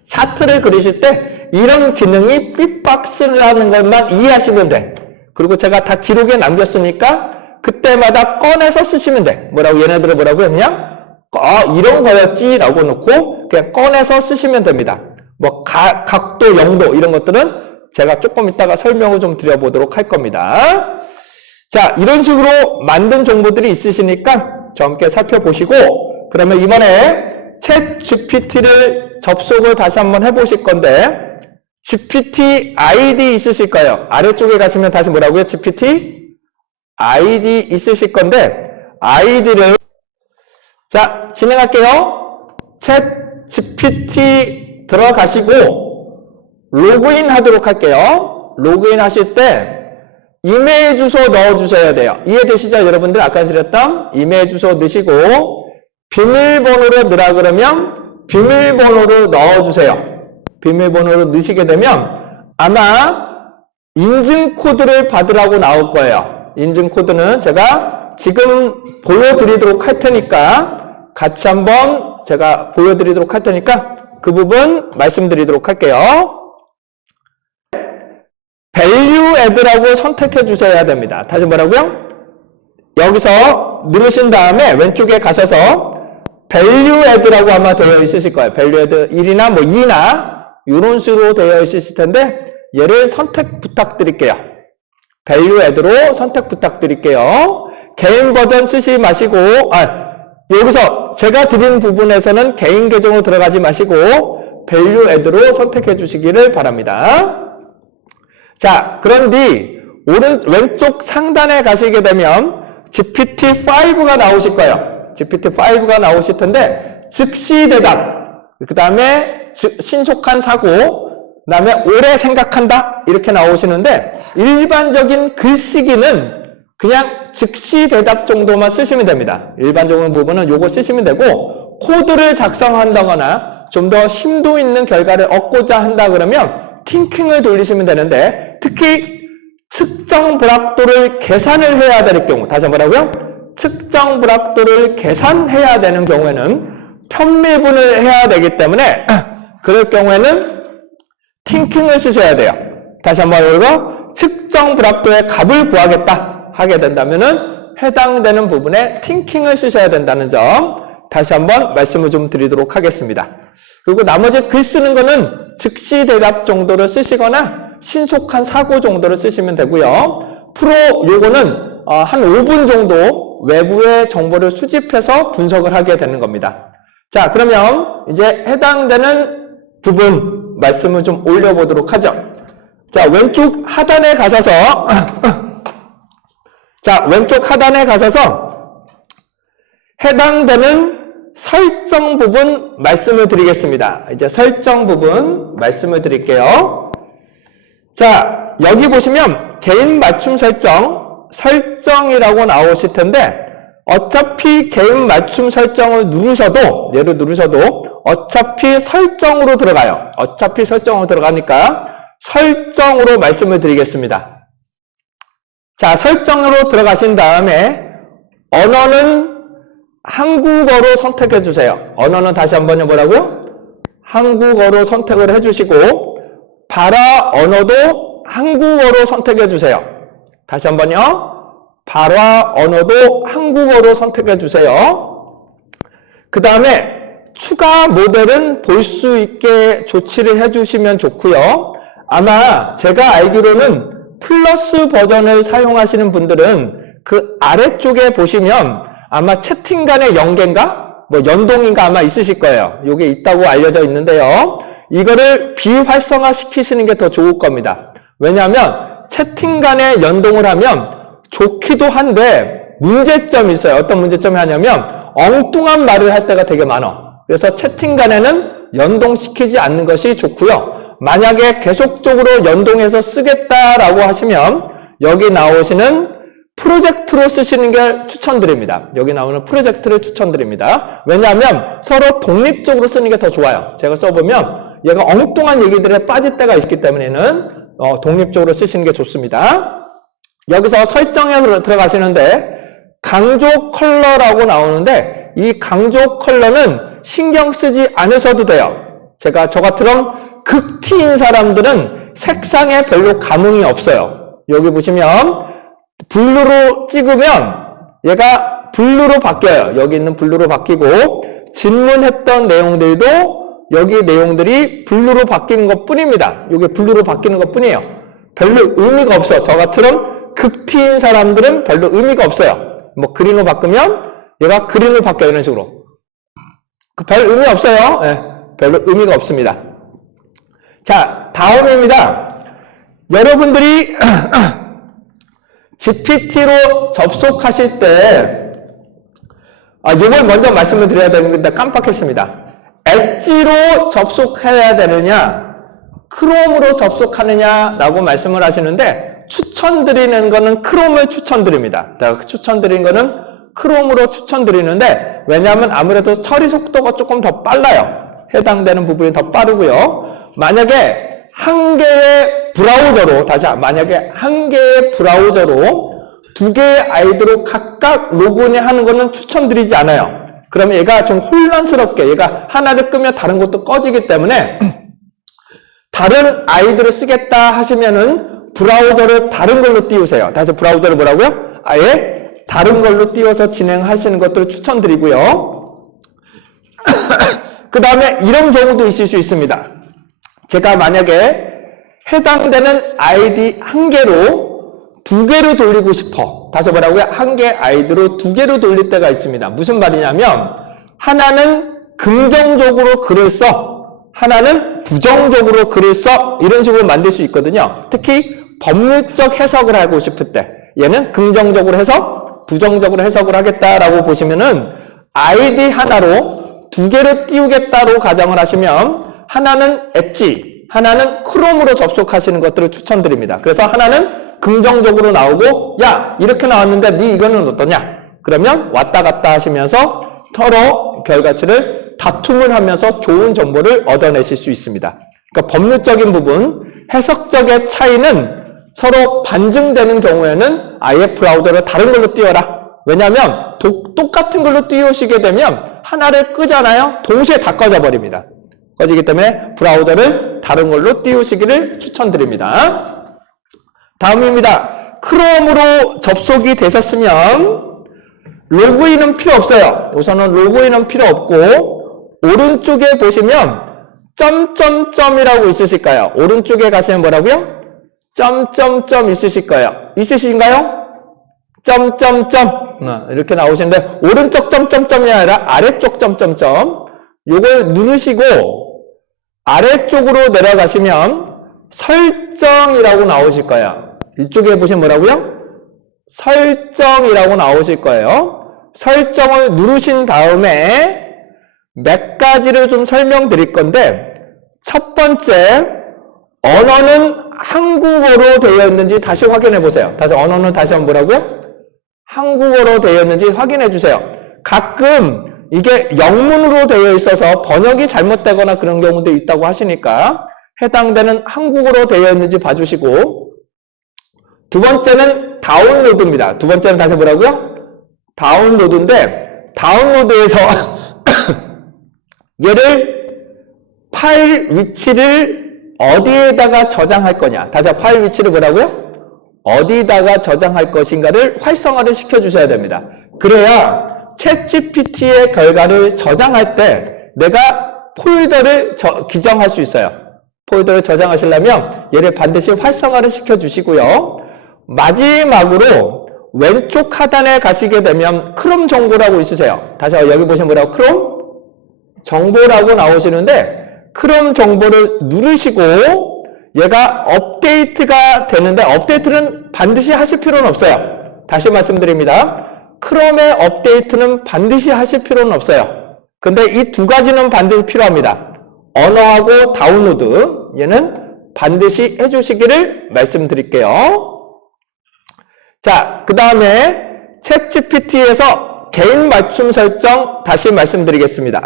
차트를 그리실 때 이런 기능이 삐박스라는 것만 이해하시면 돼. 그리고 제가 다 기록에 남겼으니까 그때마다 꺼내서 쓰시면 돼. 뭐라고 얘네들은 뭐라고 했냐? 이런 거였지 라고 놓고 그냥 꺼내서 쓰시면 됩니다. 뭐 각도, 영도 이런 것들은 제가 조금 이따가 설명을 좀 드려보도록 할 겁니다. 자, 이런 식으로 만든 정보들이 있으시니까 함께 살펴보시고 그러면 이번에 챗 GPT를 접속을 다시 한번 해보실 건데 GPT ID 있으실 거예요. 아래쪽에 가시면 다시 뭐라고요? GPT ID 있으실 건데 아이디를 자, 진행할게요. 챗 GPT 들어가시고 로그인 하도록 할게요. 로그인 하실 때 이메일 주소 넣어주셔야 돼요. 이해되시죠? 여러분들 아까 드렸던 이메일 주소 넣으시고 비밀번호로 넣으라 그러면 비밀번호를 넣어주세요. 비밀번호를 넣으시게 되면 아마 인증코드를 받으라고 나올 거예요. 인증코드는 제가 지금 보여드리도록 할 테니까 같이 한번 제가 보여드리도록 할 테니까 그 부분 말씀드리도록 할게요. Value Add라고 선택해 주셔야 됩니다. 다시 뭐라고요? 여기서 누르신 다음에 왼쪽에 가셔서 Value Add라고 아마 되어 있으실 거예요. Value Add 1이나 뭐 2나 이런 식으로 되어 있으실 텐데 얘를 선택 부탁드릴게요. Value Add로 선택 부탁드릴게요. 개인 버전 쓰지 마시고 여기서 제가 드린 부분에서는 개인 계정으로 들어가지 마시고 Value Add로 선택해 주시기를 바랍니다. 자, 그런 뒤 왼쪽 상단에 가시게 되면 GPT-5가 나오실 거예요. GPT-5가 나오실 텐데 즉시 대답, 그 다음에 신속한 사고, 그 다음에 오래 생각한다 이렇게 나오시는데 일반적인 글쓰기는 그냥 즉시 대답 정도만 쓰시면 됩니다. 일반적인 부분은 요거 쓰시면 되고 코드를 작성한다거나 좀 더 심도 있는 결과를 얻고자 한다 그러면 팅킹을 돌리시면 되는데 특히 측정 불확도를 계산을 해야 될 경우 다시 뭐라고요? 측정 불확도를 계산해야 되는 경우에는 편미분을 해야 되기 때문에 그럴 경우에는 팅킹을 쓰셔야 돼요. 다시 한번 이거 측정 불확도의 값을 구하겠다 하게 된다면은 해당되는 부분에 팅킹을 쓰셔야 된다는 점 다시 한번 말씀을 좀 드리도록 하겠습니다. 그리고 나머지 글 쓰는 거는 즉시 대답 정도를 쓰시거나 신속한 사고 정도를 쓰시면 되고요. 프로 요거는 한 5분 정도 외부의 정보를 수집해서 분석을 하게 되는 겁니다. 자, 그러면 이제 해당되는 부분 부분 말씀을 좀 올려보도록 하죠. 자, 왼쪽 하단에 가셔서 자, 왼쪽 하단에 가셔서 해당되는 설정 부분 말씀을 드리겠습니다. 이제 설정 부분 말씀을 드릴게요. 자, 여기 보시면 개인 맞춤 설정이라고 나오실 텐데 어차피 개인 맞춤 설정을 누르셔도 얘를 누르셔도 어차피 설정으로 들어가요. 어차피 설정으로 들어가니까 설정으로 말씀을 드리겠습니다. 자, 설정으로 들어가신 다음에 언어는 한국어로 선택해 주세요. 언어는 다시 한번요 뭐라고요? 한국어로 선택을 해주시고 발화 언어도 한국어로 선택해 주세요. 다시 한번요. 발화 언어도 한국어로 선택해 주세요. 그 다음에 추가 모델은 볼 수 있게 조치를 해주시면 좋고요. 아마 제가 알기로는 플러스 버전을 사용하시는 분들은 그 아래쪽에 보시면 아마 채팅 간의 연계인가? 뭐 연동인가 아마 있으실 거예요. 이게 있다고 알려져 있는데요. 이거를 비활성화 시키시는 게 더 좋을 겁니다. 왜냐하면 채팅 간에 연동을 하면 좋기도 한데 문제점이 있어요. 어떤 문제점이 하냐면 엉뚱한 말을 할 때가 되게 많아. 그래서 채팅 간에는 연동시키지 않는 것이 좋고요. 만약에 계속적으로 연동해서 쓰겠다라고 하시면 여기 나오시는 프로젝트로 쓰시는 게 추천드립니다. 여기 나오는 프로젝트를 추천드립니다. 왜냐하면 서로 독립적으로 쓰는 게 더 좋아요. 제가 써보면 얘가 엉뚱한 얘기들에 빠질 때가 있기 때문에는 독립적으로 쓰시는 게 좋습니다. 여기서 설정에 들어가시는데 강조 컬러라고 나오는데 이 강조 컬러는 신경 쓰지 않으셔도 돼요. 제가 저같은 극티인 사람들은 색상에 별로 감흥이 없어요. 여기 보시면 블루로 찍으면 얘가 블루로 바뀌어요. 여기 있는 블루로 바뀌고 질문했던 내용들도 여기 내용들이 블루로 바뀌는 것 뿐입니다. 이게 블루로 바뀌는 것 뿐이에요. 별로 의미가 없어. 저같은 극티인 사람들은 별로 의미가 없어요. 뭐 그린으로 바꾸면 얘가 그린으로 바뀌어요. 이런 식으로. 별 의미 없어요. 네, 별로 의미가 없습니다. 자, 다음입니다. 여러분들이 GPT로 접속하실 때 이걸 먼저 말씀을 드려야 되는데 깜빡했습니다. 엣지로 접속해야 되느냐 크롬으로 접속하느냐라고 말씀을 하시는데 추천드리는 거는 크롬을 추천드립니다. 추천드리는 거는 크롬으로 추천드리는데 왜냐하면 아무래도 처리 속도가 조금 더 빨라요. 해당되는 부분이 더 빠르고요. 만약에 한 개의 브라우저로 만약에 한 개의 브라우저로 두 개의 아이디로 각각 로그인을 하는 거는 추천드리지 않아요. 그러면 얘가 좀 혼란스럽게 얘가 하나를 끄면 다른 것도 꺼지기 때문에 다른 아이디를 쓰겠다 하시면은 브라우저를 다른 걸로 띄우세요. 다시 브라우저를 뭐라고요? 아예 다른 걸로 띄워서 진행하시는 것들을 추천드리고요. 그 다음에 이런 경우도 있을 수 있습니다. 제가 만약에 해당되는 아이디 한 개로 두 개로 돌리고 싶어. 다시 뭐라고요? 한 개 아이디로 두 개로 돌릴 때가 있습니다. 무슨 말이냐면 하나는 긍정적으로 글을 써. 하나는 부정적으로 글을 써. 이런 식으로 만들 수 있거든요. 특히 법률적 해석을 하고 싶을 때 얘는 긍정적으로 해석, 부정적으로 해석을 하겠다라고 보시면은 아이디 하나로 두 개를 띄우겠다로 가정을 하시면 하나는 엣지, 하나는 크롬으로 접속하시는 것들을 추천드립니다. 그래서 하나는 긍정적으로 나오고 야 이렇게 나왔는데 네 이거는 어떠냐? 그러면 왔다 갔다 하시면서 서로 결과치를 다툼을 하면서 좋은 정보를 얻어내실 수 있습니다. 그러니까 법률적인 부분, 해석적의 차이는 서로 반증되는 경우에는 아예 브라우저를 다른 걸로 띄워라. 왜냐하면 똑같은 걸로 띄우시게 되면 하나를 끄잖아요. 동시에 다 꺼져 버립니다. 꺼지기 때문에 브라우저를 다른 걸로 띄우시기를 추천드립니다. 다음입니다. 크롬으로 접속이 되셨으면 로그인은 필요 없어요. 우선은 로그인은 필요 없고 오른쪽에 보시면 점점점이라고 있으실까요? 오른쪽에 가시면 뭐라고요? 점점점 있으실 거예요. 있으신가요? 점점점 이렇게 나오시는데 오른쪽 점점점이 아니라 아래쪽 점점점 요걸 누르시고 아래쪽으로 내려가시면 설정이라고 나오실 거예요. 이쪽에 보시면 뭐라고요? 설정이라고 나오실 거예요. 설정을 누르신 다음에 몇 가지를 좀 설명드릴 건데, 첫 번째, 언어는 한국어로 되어 있는지 다시 확인해 보세요. 다시 언어는 다시 한번 뭐라고요? 한국어로 되어 있는지 확인해 주세요. 가끔 이게 영문으로 되어 있어서 번역이 잘못되거나 그런 경우도 있다고 하시니까 해당되는 한국어로 되어 있는지 봐주시고, 두 번째는 다운로드입니다. 두 번째는 다시 뭐라고요? 다운로드인데, 다운로드에서 얘를 파일 위치를 어디에다가 저장할 거냐. 다시 파일 위치를 뭐라고요? 어디다가 저장할 것인가를 활성화를 시켜주셔야 됩니다. 그래야 챗GPT의 결과를 저장할 때 내가 폴더를 기정할 수 있어요. 폴더를 저장하시려면 얘를 반드시 활성화를 시켜주시고요. 마지막으로 왼쪽 하단에 가시게 되면 크롬 정보라고 있으세요. 다시 여기 보시면 뭐라고? 크롬 정보라고 나오시는데 크롬 정보를 누르시고 얘가 업데이트가 되는데 업데이트는 반드시 하실 필요는 없어요. 다시 말씀드립니다. 크롬의 업데이트는 반드시 하실 필요는 없어요. 근데 이 두 가지는 반드시 필요합니다. 언어하고 다운로드, 얘는 반드시 해주시기를 말씀드릴게요. 자, 그 다음에 챗GPT에서 개인 맞춤 설정 다시 말씀드리겠습니다.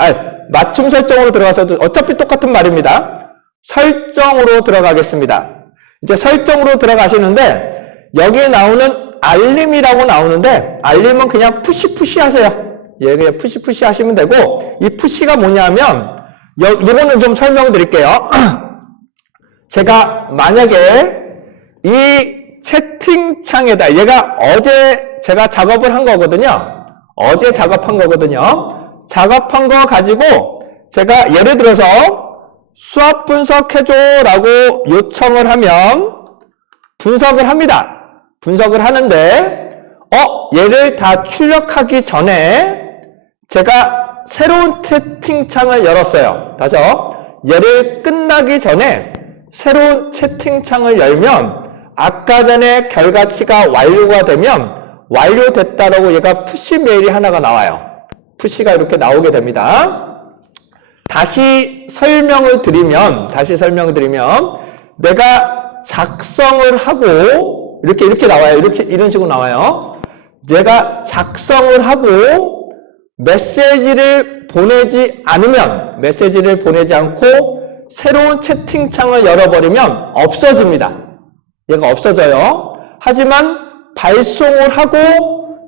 맞춤 설정으로 들어가서도 어차피 똑같은 말입니다. 설정으로 들어가겠습니다. 이제 설정으로 들어가시는데 여기에 나오는 알림이라고 나오는데 알림은 그냥 푸시 하세요. 예, 그냥 푸시 하시면 되고, 이 푸시가 뭐냐면 이거는 좀 설명을 드릴게요. 제가 만약에 이 채팅창에다 얘가 어제 제가 작업을 한 거거든요. 어제 작업한 거거든요. 작업한 거 가지고 제가 예를 들어서 수학 분석해줘라고 요청을 하면 분석을 합니다. 분석을 하는데 얘를 다 출력하기 전에 제가 새로운 채팅창을 열었어요. 다시요. 얘를 끝나기 전에 새로운 채팅창을 열면 아까 전에 결과치가 완료가 되면 완료됐다라고 얘가 푸시 메일이 하나가 나와요. 푸시가 이렇게 나오게 됩니다. 다시 설명을 드리면 내가 작성을 하고 이렇게 나와요. 이런 식으로 나와요. 내가 작성을 하고 메시지를 보내지 않고 새로운 채팅창을 열어버리면 없어집니다. 얘가 없어져요. 하지만 발송을 하고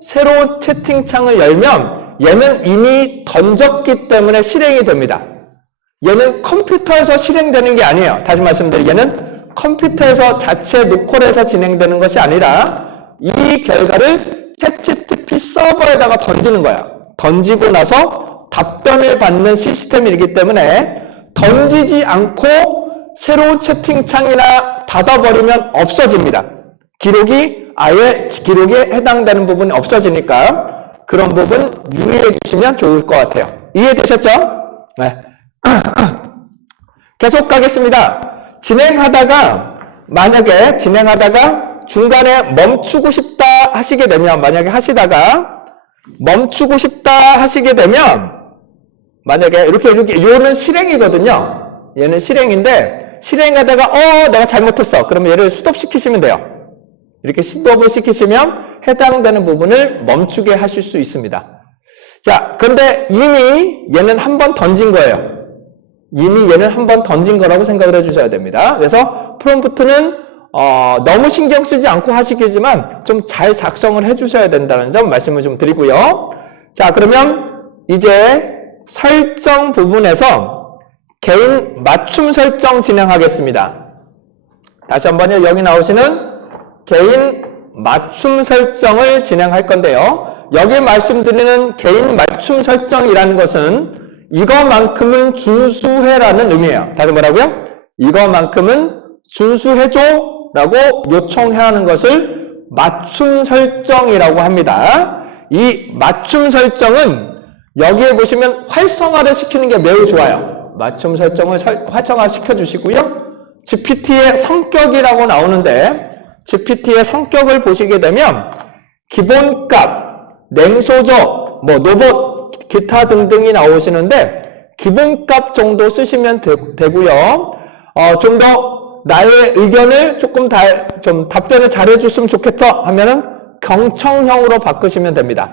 새로운 채팅창을 열면 얘는 이미 던졌기 때문에 실행이 됩니다. 얘는 컴퓨터에서 실행되는 게 아니에요. 다시 말씀드리면 얘는 컴퓨터에서 자체 로컬에서 진행되는 것이 아니라 이 결과를 챗GPT 서버에다가 던지는 거예요. 던지고 나서 답변을 받는 시스템이기 때문에 던지지 않고 새로운 채팅창이나 닫아버리면 없어집니다. 기록에 해당되는 부분이 없어지니까 그런 부분 유의해 주시면 좋을 것 같아요. 이해되셨죠? 네. 계속 가겠습니다. 만약에 진행하다가 중간에 멈추고 싶다 하시게 되면, 만약에 하시다가 멈추고 싶다 하시게 되면, 만약에 이렇게 요는 실행이거든요. 얘는 실행인데 실행하다가 내가 잘못했어. 그러면 얘를 스톱시키시면 돼요. 이렇게 스톱을 시키시면 해당되는 부분을 멈추게 하실 수 있습니다. 자, 그런데 이미 얘는 한 번 던진 거예요. 이미 얘는 한 번 던진 거라고 생각을 해주셔야 됩니다. 그래서 프롬프트는 너무 신경 쓰지 않고 하시겠지만 좀 잘 작성을 해주셔야 된다는 점 말씀을 좀 드리고요. 자, 그러면 이제 설정 부분에서 개인 맞춤 설정 진행하겠습니다. 다시 한번요. 여기 나오시는 개인 맞춤 설정을 진행할 건데요. 여기 말씀드리는 개인 맞춤 설정이라는 것은 이것만큼은 준수해라는 의미예요. 다시 뭐라고요? 이것만큼은 준수해줘 라고 요청해야 하는 것을 맞춤 설정이라고 합니다. 이 맞춤 설정은 여기에 보시면 활성화를 시키는 게 매우 좋아요. 맞춤 설정을 활성화시켜 주시고요. GPT의 성격이라고 나오는데 GPT의 성격을 보시게 되면 기본값, 냉소적, 로봇, 기타 등등이 나오시는데 기본값 정도 쓰시면 되고요. 좀 더 나의 의견을 좀 답변을 잘해줬으면 좋겠다 하면은 경청형으로 바꾸시면 됩니다.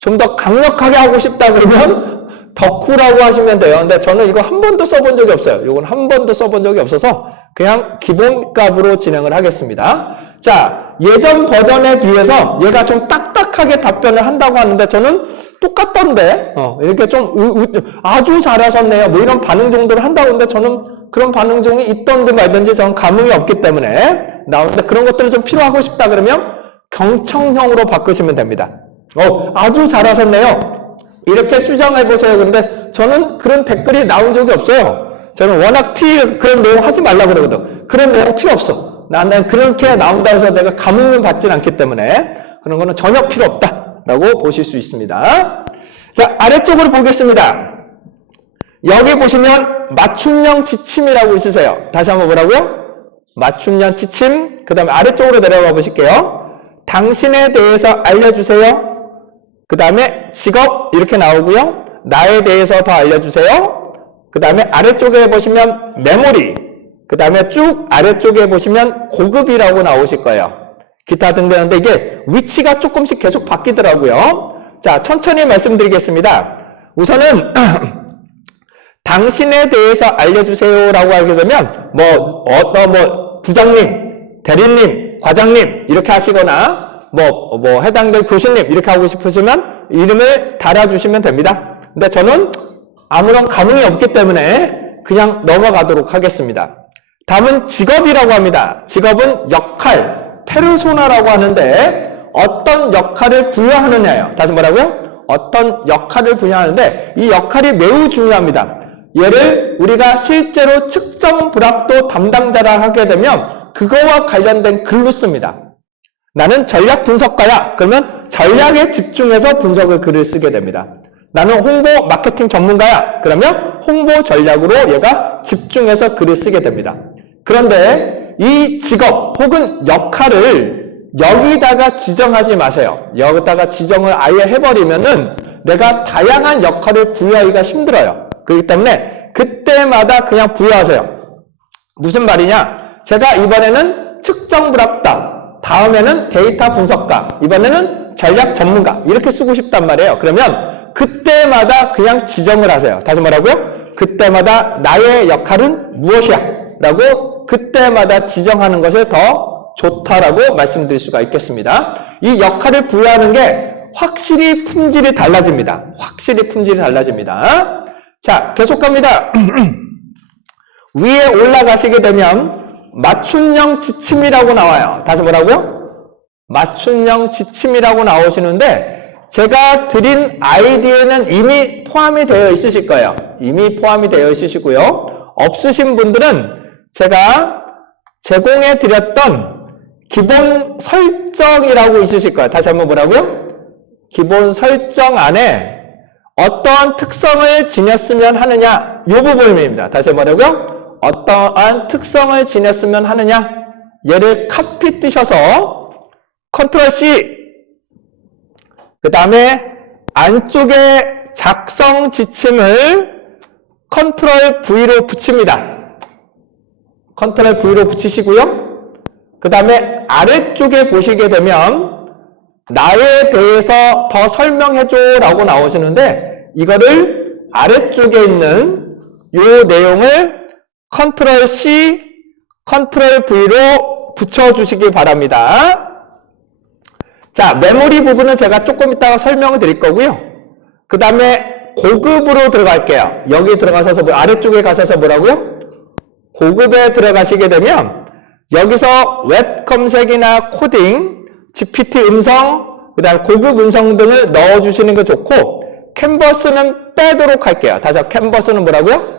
좀 더 강력하게 하고 싶다 그러면 덕후라고 하시면 돼요. 근데 저는 이거 한 번도 써본 적이 없어요. 이건 한 번도 써본 적이 없어서 그냥 기본값으로 진행을 하겠습니다. 자, 예전 버전에 비해서 얘가 좀 딱딱하게 답변을 한다고 하는데 저는 똑같던데 이렇게 좀 아주 잘하셨네요. 뭐 이런 반응 정도를 한다고 하는데 저는 그런 반응 중이 있던지 말든지 저는 감흥이 없기 때문에 나오는데 그런 것들을 좀 필요하고 싶다 그러면 경청형으로 바꾸시면 됩니다. 아주 잘하셨네요. 이렇게 수정해보세요. 근데 저는 그런 댓글이 나온 적이 없어요. 저는 워낙 그런 내용 하지 말라고 그러거든. 그런 내용 필요 없어. 나는 그렇게 나온다 해서 내가 감흥을 받진 않기 때문에 그런 거는 전혀 필요 없다라고 보실 수 있습니다. 자, 아래쪽으로 보겠습니다. 여기 보시면 맞춤형 지침이라고 있으세요. 다시 한번 뭐라고요? 맞춤형 지침. 그 다음에 아래쪽으로 내려가 보실게요. 당신에 대해서 알려주세요. 그 다음에 직업 이렇게 나오고요. 나에 대해서 더 알려주세요. 그 다음에 아래쪽에 보시면 메모리. 그 다음에 쭉 아래쪽에 보시면 고급이라고 나오실 거예요. 기타 등등인데 이게 위치가 조금씩 계속 바뀌더라고요. 자, 천천히 말씀드리겠습니다. 우선은 당신에 대해서 알려주세요 라고 하게 되면 부장님, 대리님, 과장님 이렇게 하시거나 해당될 교수님 이렇게 하고 싶으시면 이름을 달아주시면 됩니다. 근데 저는 아무런 감흥이 없기 때문에 그냥 넘어가도록 하겠습니다. 다음은 직업이라고 합니다. 직업은 역할, 페르소나라고 하는데 어떤 역할을 부여하느냐예요. 다시 뭐라고요? 어떤 역할을 부여하는데 이 역할이 매우 중요합니다. 얘를 우리가 실제로 측정 불합도 담당자라 하게 되면 그거와 관련된 글로 씁니다. 나는 전략 분석가야. 그러면 전략에 집중해서 분석을 글을 쓰게 됩니다. 나는 홍보 마케팅 전문가야. 그러면 홍보 전략으로 얘가 집중해서 글을 쓰게 됩니다. 그런데 이 직업 혹은 역할을 여기다가 지정하지 마세요. 여기다가 지정을 아예 해버리면은 내가 다양한 역할을 부여하기가 힘들어요. 그렇기 때문에 그때마다 그냥 부여하세요. 무슨 말이냐? 제가 이번에는 측정 불합다. 다음에는 데이터 분석가. 이번에는 전략 전문가. 이렇게 쓰고 싶단 말이에요. 그러면 그때마다 그냥 지정을 하세요. 다시 뭐라고요? 그때마다 나의 역할은 무엇이야? 라고 그때마다 지정하는 것을 더 좋다라고 말씀드릴 수가 있겠습니다. 이 역할을 부여하는 게 확실히 품질이 달라집니다. 확실히 품질이 달라집니다. 자, 계속 갑니다. 위에 올라가시게 되면 맞춤형 지침이라고 나와요. 다시 뭐라고요? 맞춤형 지침이라고 나오시는데 제가 드린 아이디에는 이미 포함이 되어 있으실 거예요. 이미 포함이 되어 있으시고요. 없으신 분들은 제가 제공해 드렸던 기본 설정이라고 있으실 거예요. 다시 한번 뭐라고요? 기본 설정 안에 어떠한 특성을 지녔으면 하느냐 이 부분입니다. 다시 뭐라고요? 어떠한 특성을 지녔으면 하느냐 얘를 카피 뜨셔서 컨트롤 C 그 다음에 안쪽에 작성 지침을 컨트롤 V로 붙입니다. 컨트롤 V로 붙이시고요. 그 다음에 아래쪽에 보시게 되면 나에 대해서 더 설명해줘 라고 나오시는데 이거를 아래쪽에 있는 이 내용을 컨트롤 C, 컨트롤 V로 붙여주시기 바랍니다. 자, 메모리 부분은 제가 조금 이따가 설명을 드릴 거고요. 그 다음에 고급으로 들어갈게요. 여기 들어가셔서 아래쪽에 가셔서 뭐라고요? 고급에 들어가시게 되면 여기서 웹 검색이나 코딩, GPT 음성, 그 다음 고급 음성 등을 넣어주시는 게 좋고 캔버스는 빼도록 할게요. 다시 캔버스는 뭐라고요?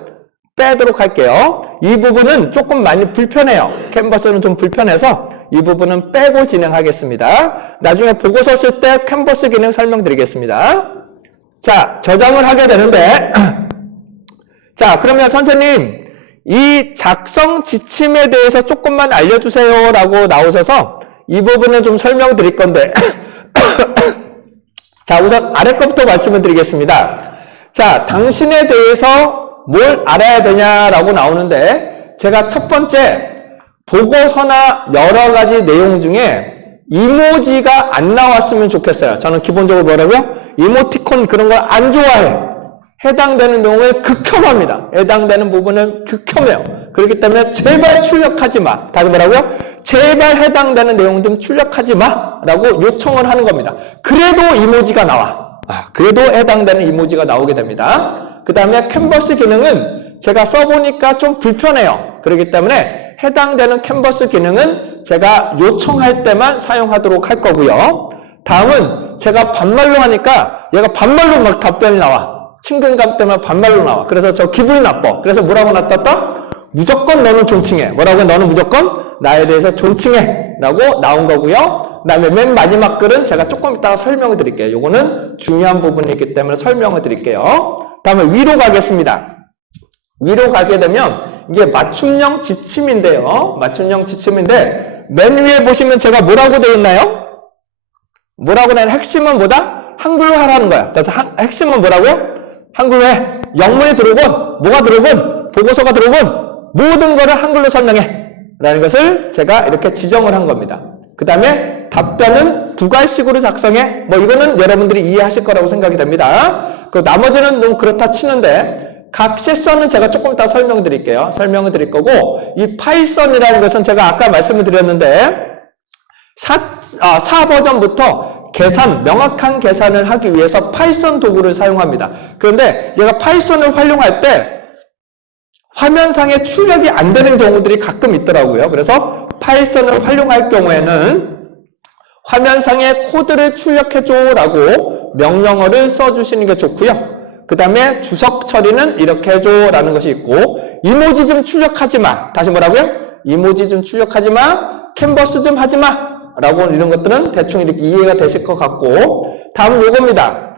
빼도록 할게요. 이 부분은 조금 많이 불편해요. 캔버스는 좀 불편해서 이 부분은 빼고 진행하겠습니다. 나중에 보고서 쓸 때 캔버스 기능 설명드리겠습니다. 자, 저장을 하게 되는데 자, 그러면 선생님, 이 작성 지침에 대해서 조금만 알려주세요 라고 나오셔서 이 부분을 좀 설명드릴 건데 자, 우선 아래 것부터 말씀을 드리겠습니다. 자, 당신에 대해서 뭘 알아야 되냐라고 나오는데 제가 첫 번째 보고서나 여러 가지 내용 중에 이모지가 안 나왔으면 좋겠어요. 저는 기본적으로 뭐라고요? 이모티콘 그런 걸 안 좋아해요. 해당되는 내용을 극혐합니다. 해당되는 부분을 극혐해요. 그렇기 때문에 제발 출력하지 마. 다시 뭐라고요? 제발 해당되는 내용 좀 출력하지 마. 라고 요청을 하는 겁니다. 그래도 이모지가 나와. 그래도 해당되는 이모지가 나오게 됩니다. 그 다음에 캔버스 기능은 제가 써보니까 좀 불편해요. 그렇기 때문에 해당되는 캔버스 기능은 제가 요청할 때만 사용하도록 할 거고요. 다음은 제가 반말로 하니까 얘가 반말로 막 답변이 나와. 친근감 때문에 반말로 나와. 그래서 저 기분이 나빠. 그래서 뭐라고 놨다? 무조건 너는 존칭해. 뭐라고? 너는 무조건 나에 대해서 존칭해. 라고 나온 거고요. 그 다음에 맨 마지막 글은 제가 조금 이따가 설명을 드릴게요. 요거는 중요한 부분이기 때문에 설명을 드릴게요. 다음에 위로 가겠습니다. 위로 가게 되면 이게 맞춤형 지침인데요. 맞춤형 지침인데 맨 위에 보시면 제가 뭐라고 되어 있나요? 뭐라고 되는 핵심은 뭐다? 한글로 하라는 거야. 그래서 핵심은 뭐라고요? 한글로 해. 영문이 들어오건 뭐가 들어오건 보고서가 들어오건 모든 거를 한글로 설명해 라는 것을 제가 이렇게 지정을 한 겁니다. 그 다음에 답변은 두 갈식으로 작성해. 뭐 이거는 여러분들이 이해하실 거라고 생각이 됩니다. 그 나머지는 너무 그렇다 치는데 각 세션은 제가 조금 이따 설명드릴게요. 설명을 드릴 거고 이 파이썬이라는 것은 제가 아까 말씀을 드렸는데 4 버전부터 계산, 명확한 계산을 하기 위해서 파이썬 도구를 사용합니다. 그런데 얘가 파이썬을 활용할 때 화면상에 출력이 안 되는 경우들이 가끔 있더라고요. 그래서 파이썬을 활용할 경우에는 화면상에 코드를 출력해줘 라고 명령어를 써주시는 게 좋고요. 그 다음에 주석 처리는 이렇게 해줘 라는 것이 있고 이모지 좀 출력하지 마. 다시 뭐라고요? 이모지 좀 출력하지 마. 캔버스 좀 하지 마. 라고 이런 것들은 대충 이렇게 이해가 되실 것 같고 다음은 요겁니다.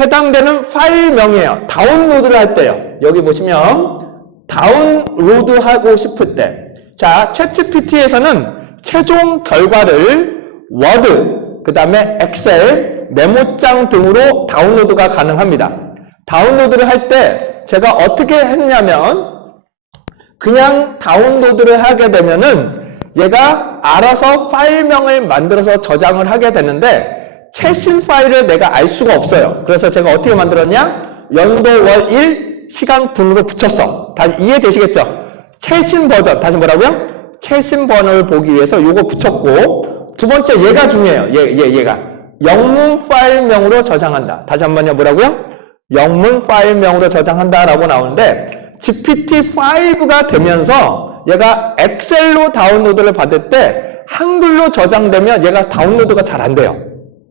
해당되는 파일명이에요. 다운로드를 할 때요. 여기 보시면 다운로드 하고 싶을 때 자, 챗GPT에서는 최종 결과를 워드, 그 다음에 엑셀, 메모장 등으로 다운로드가 가능합니다. 다운로드를 할 때 제가 어떻게 했냐면 그냥 다운로드를 하게 되면은 얘가 알아서 파일명을 만들어서 저장을 하게 되는데 최신 파일을 내가 알 수가 없어요. 그래서 제가 어떻게 만들었냐? 연도 월 1 시간 분으로 붙였어. 다시 이해되시겠죠? 최신 버전. 다시 뭐라고요? 최신 번호를 보기 위해서 요거 붙였고 두 번째 얘가 중요해요. 얘가 영문 파일명으로 저장한다. 다시 한번요. 뭐라고요? 영문 파일명으로 저장한다 라고 나오는데 GPT-5가 되면서 얘가 엑셀로 다운로드를 받을 때 한글로 저장되면 얘가 다운로드가 잘 안 돼요.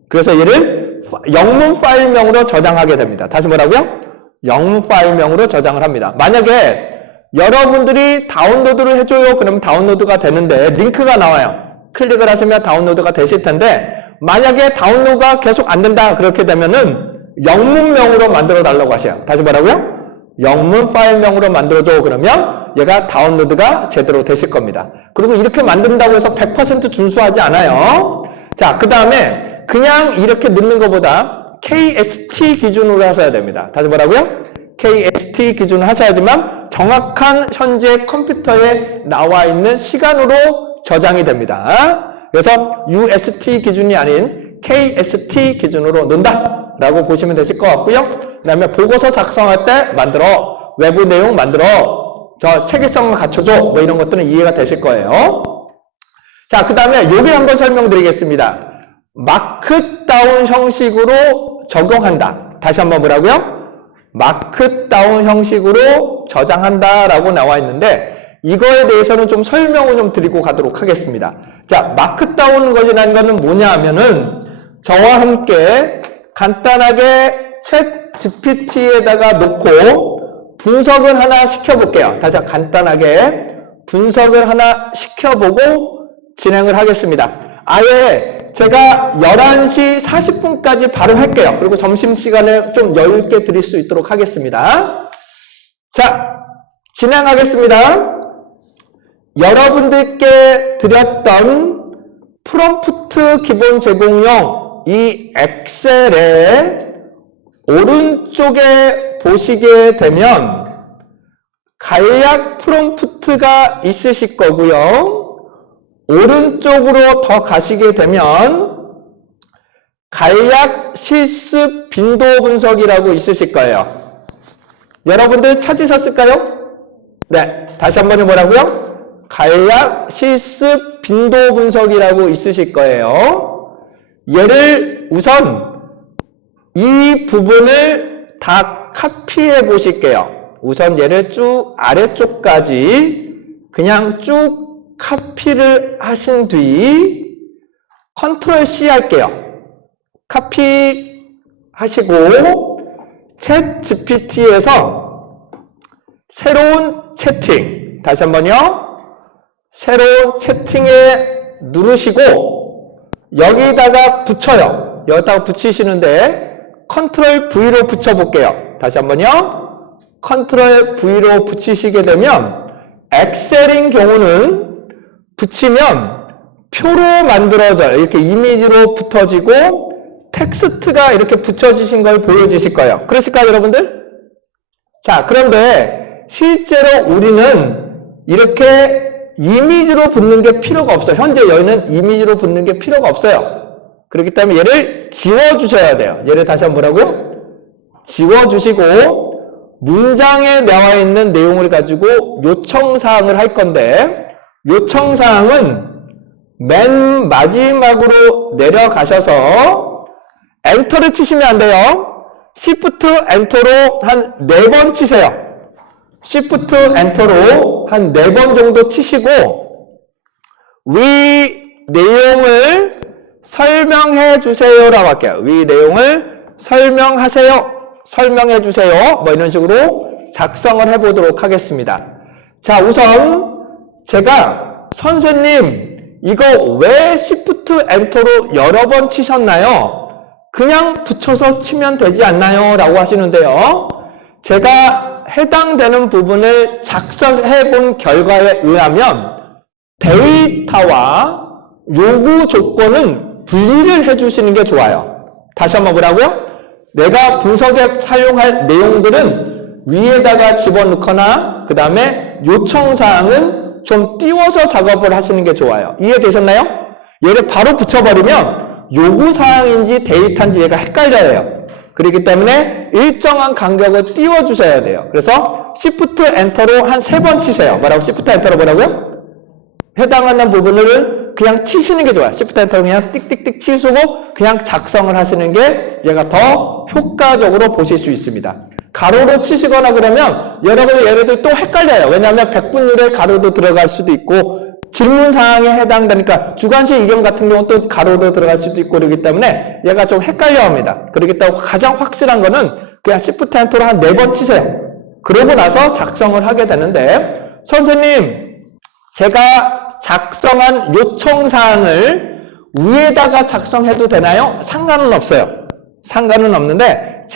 그래서 얘를 영문 파일명으로 저장하게 됩니다. 다시 뭐라고요? 영문 파일명으로 저장을 합니다. 만약에 여러분들이 다운로드를 해줘요. 그러면 다운로드가 되는데 링크가 나와요. 클릭을 하시면 다운로드가 되실 텐데 만약에 다운로드가 계속 안 된다. 그렇게 되면은 영문명으로 만들어 달라고 하세요. 다시 뭐라고요? 영문 파일명으로 만들어줘. 그러면 얘가 다운로드가 제대로 되실 겁니다. 그리고 이렇게 만든다고 해서 100% 준수하지 않아요. 자, 그 다음에 그냥 이렇게 넣는 것보다 KST 기준으로 하셔야 됩니다. 다시 뭐라고요? KST 기준으로 하셔야지만 정확한 현재 컴퓨터에 나와 있는 시간으로 저장이 됩니다. 그래서 UST 기준이 아닌 KST 기준으로 넣는다 라고 보시면 되실 것 같고요. 그 다음에 보고서 작성할 때 만들어, 외부 내용 만들어, 저 체계성을 갖춰줘, 뭐 이런 것들은 이해가 되실 거예요. 자, 그 다음에 여기 한번 설명드리겠습니다. 마크다운 형식으로 적용한다. 다시 한번 뭐라고요? 마크다운 형식으로 저장한다 라고 나와 있는데 이거에 대해서는 좀 설명을 좀 드리고 가도록 하겠습니다. 자, 마크다운 것이라는 것은 뭐냐 하면은 저와 함께 간단하게 챗 GPT에다가 놓고 분석을 하나 시켜볼게요. 다시 간단하게 분석을 하나 시켜보고 진행을 하겠습니다. 아예 제가 11시 40분까지 바로 할게요. 그리고 점심시간을 좀 여유있게 드릴 수 있도록 하겠습니다. 자, 진행하겠습니다. 여러분들께 드렸던 프롬프트 기본 제공용 이 엑셀의 오른쪽에 보시게 되면 간략 프롬프트가 있으실 거고요. 오른쪽으로 더 가시게 되면 간략 실습 빈도 분석이라고 있으실 거예요. 여러분들 찾으셨을까요? 네, 다시 한번 뭐라고요? 간략 실습 빈도 분석이라고 있으실 거예요. 얘를 우선 이 부분을 다 카피해 보실게요. 우선 얘를 쭉 아래쪽까지 그냥 쭉 카피를 하신 뒤 컨트롤 C 할게요. 카피 하시고 챗 GPT에서 새로운 채팅, 다시 한번요. 새로운 채팅에 누르시고 여기다가 붙여요. 여기다가 붙이시는데 컨트롤 V로 붙여볼게요. 다시 한번요. 컨트롤 V로 붙이시게 되면 엑셀인 경우는 붙이면 표로 만들어져요. 이렇게 이미지로 붙어지고 텍스트가 이렇게 붙여지신 걸 보여주실 거예요. 그러실까요, 여러분들? 자, 그런데 실제로 우리는 이렇게 이미지로 붙는 게 필요가 없어요. 현재 여기는 이미지로 붙는 게 필요가 없어요. 그렇기 때문에 얘를 지워주셔야 돼요. 얘를 다시 한번 뭐라고요? 지워주시고 문장에 나와 있는 내용을 가지고 요청사항을 할 건데 요청사항은 맨 마지막으로 내려가셔서 엔터를 치시면 안 돼요. Shift 엔터로 한 4번 치세요. Shift 엔터로 한 4번 정도 치시고 위 내용을 설명해 주세요라고 할게요. 위 내용을 설명하세요. 설명해 주세요. 뭐 이런 식으로 작성을 해 보도록 하겠습니다. 자, 우선 제가 선생님 이거 왜 Shift 엔터로 여러 번 치셨나요? 그냥 붙여서 치면 되지 않나요? 라고 하시는데요. 제가 해당되는 부분을 작성해 본 결과에 의하면 데이터와 요구 조건은 분리를 해주시는 게 좋아요. 다시 한번 뭐라고요? 내가 분석에 사용할 내용들은 위에다가 집어넣거나 그 다음에 요청사항은 좀 띄워서 작업을 하시는 게 좋아요. 이해되셨나요? 얘를 바로 붙여버리면 요구사항인지 데이터인지 얘가 헷갈려요. 그렇기 때문에 일정한 간격을 띄워주셔야 돼요. 그래서 Shift 엔터로 한 3번 치세요. 뭐라고? Shift 엔터로 뭐라고요? 해당하는 부분을 그냥 치시는 게 좋아요. Shift 엔터로 그냥 띡띡띡 치시고 그냥 작성을 하시는 게 얘가 더 효과적으로 보실 수 있습니다. 가로로 치시거나 그러면 여러분이 예를 들어 또 헷갈려요. 왜냐하면 백분율에 가로도 들어갈 수도 있고 질문 사항에 해당되니까 주관식 이경 같은 경우는 또 가로도 들어갈 수도 있고 그러기 때문에 얘가 좀 헷갈려 합니다. 그렇기 때문에 가장 확실한 거는 그냥 Shift 엔터로 한 4번 치세요. 그러고 나서 작성을 하게 되는데 선생님 제가 작성한 요청사항을 위에다가 작성해도 되나요? 상관은 없어요. 상관은 없는데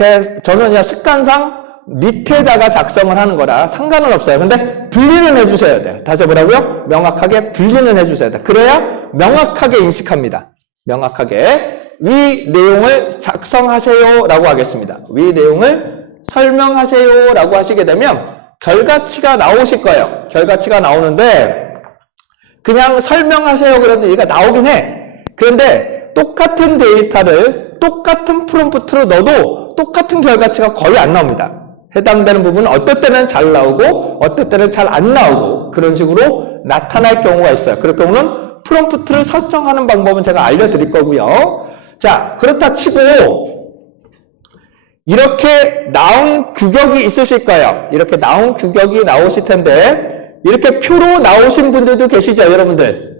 저는 그냥 습관상 밑에다가 작성을 하는 거라 상관은 없어요. 근데 분리는 해주셔야 돼요. 다시 뭐라고요? 명확하게 분리는 해주셔야 돼요. 그래야 명확하게 인식합니다. 명확하게 위 내용을 작성하세요 라고 하겠습니다. 위 내용을 설명하세요 라고 하시게 되면 결과치가 나오실 거예요. 결과치가 나오는데 그냥 설명하세요 그래도 얘가 나오긴 해. 그런데 똑같은 데이터를 똑같은 프롬프트로 넣어도 똑같은 결과치가 거의 안 나옵니다. 해당되는 부분은 어떨 때는 잘 나오고 어떨 때는 잘 안 나오고 그런 식으로 나타날 경우가 있어요. 그럴 경우는 프롬프트를 설정하는 방법은 제가 알려드릴 거고요. 자, 그렇다 치고 이렇게 나온 규격이 있으실 거예요. 이렇게 나온 규격이 나오실 텐데 이렇게 표로 나오신 분들도 계시죠, 여러분들?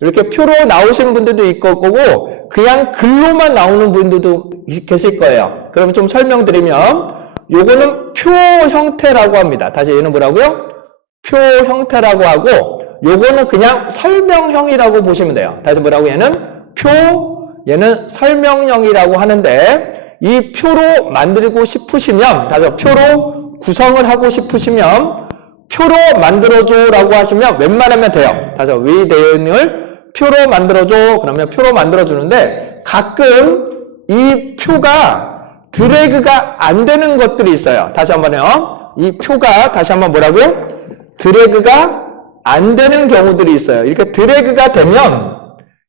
이렇게 표로 나오신 분들도 있을 거고 그냥 글로만 나오는 분들도 계실 거예요. 그럼 좀 설명드리면 요거는 표 형태라고 합니다. 다시 얘는 뭐라고요? 표 형태라고 하고 요거는 그냥 설명형이라고 보시면 돼요. 다시 뭐라고? 얘는 설명형이라고 하는데 이 표로 만들고 싶으시면 다시 표로 구성을 하고 싶으시면 표로 만들어줘 라고 하시면 웬만하면 돼요. 다시 위 내용을 표로 만들어줘 그러면 표로 만들어주는데 가끔 이 표가 드래그가 안 되는 것들이 있어요. 다시 한번요. 이 표가 다시 한번 뭐라고요? 드래그가 안 되는 경우들이 있어요. 이렇게 드래그가 되면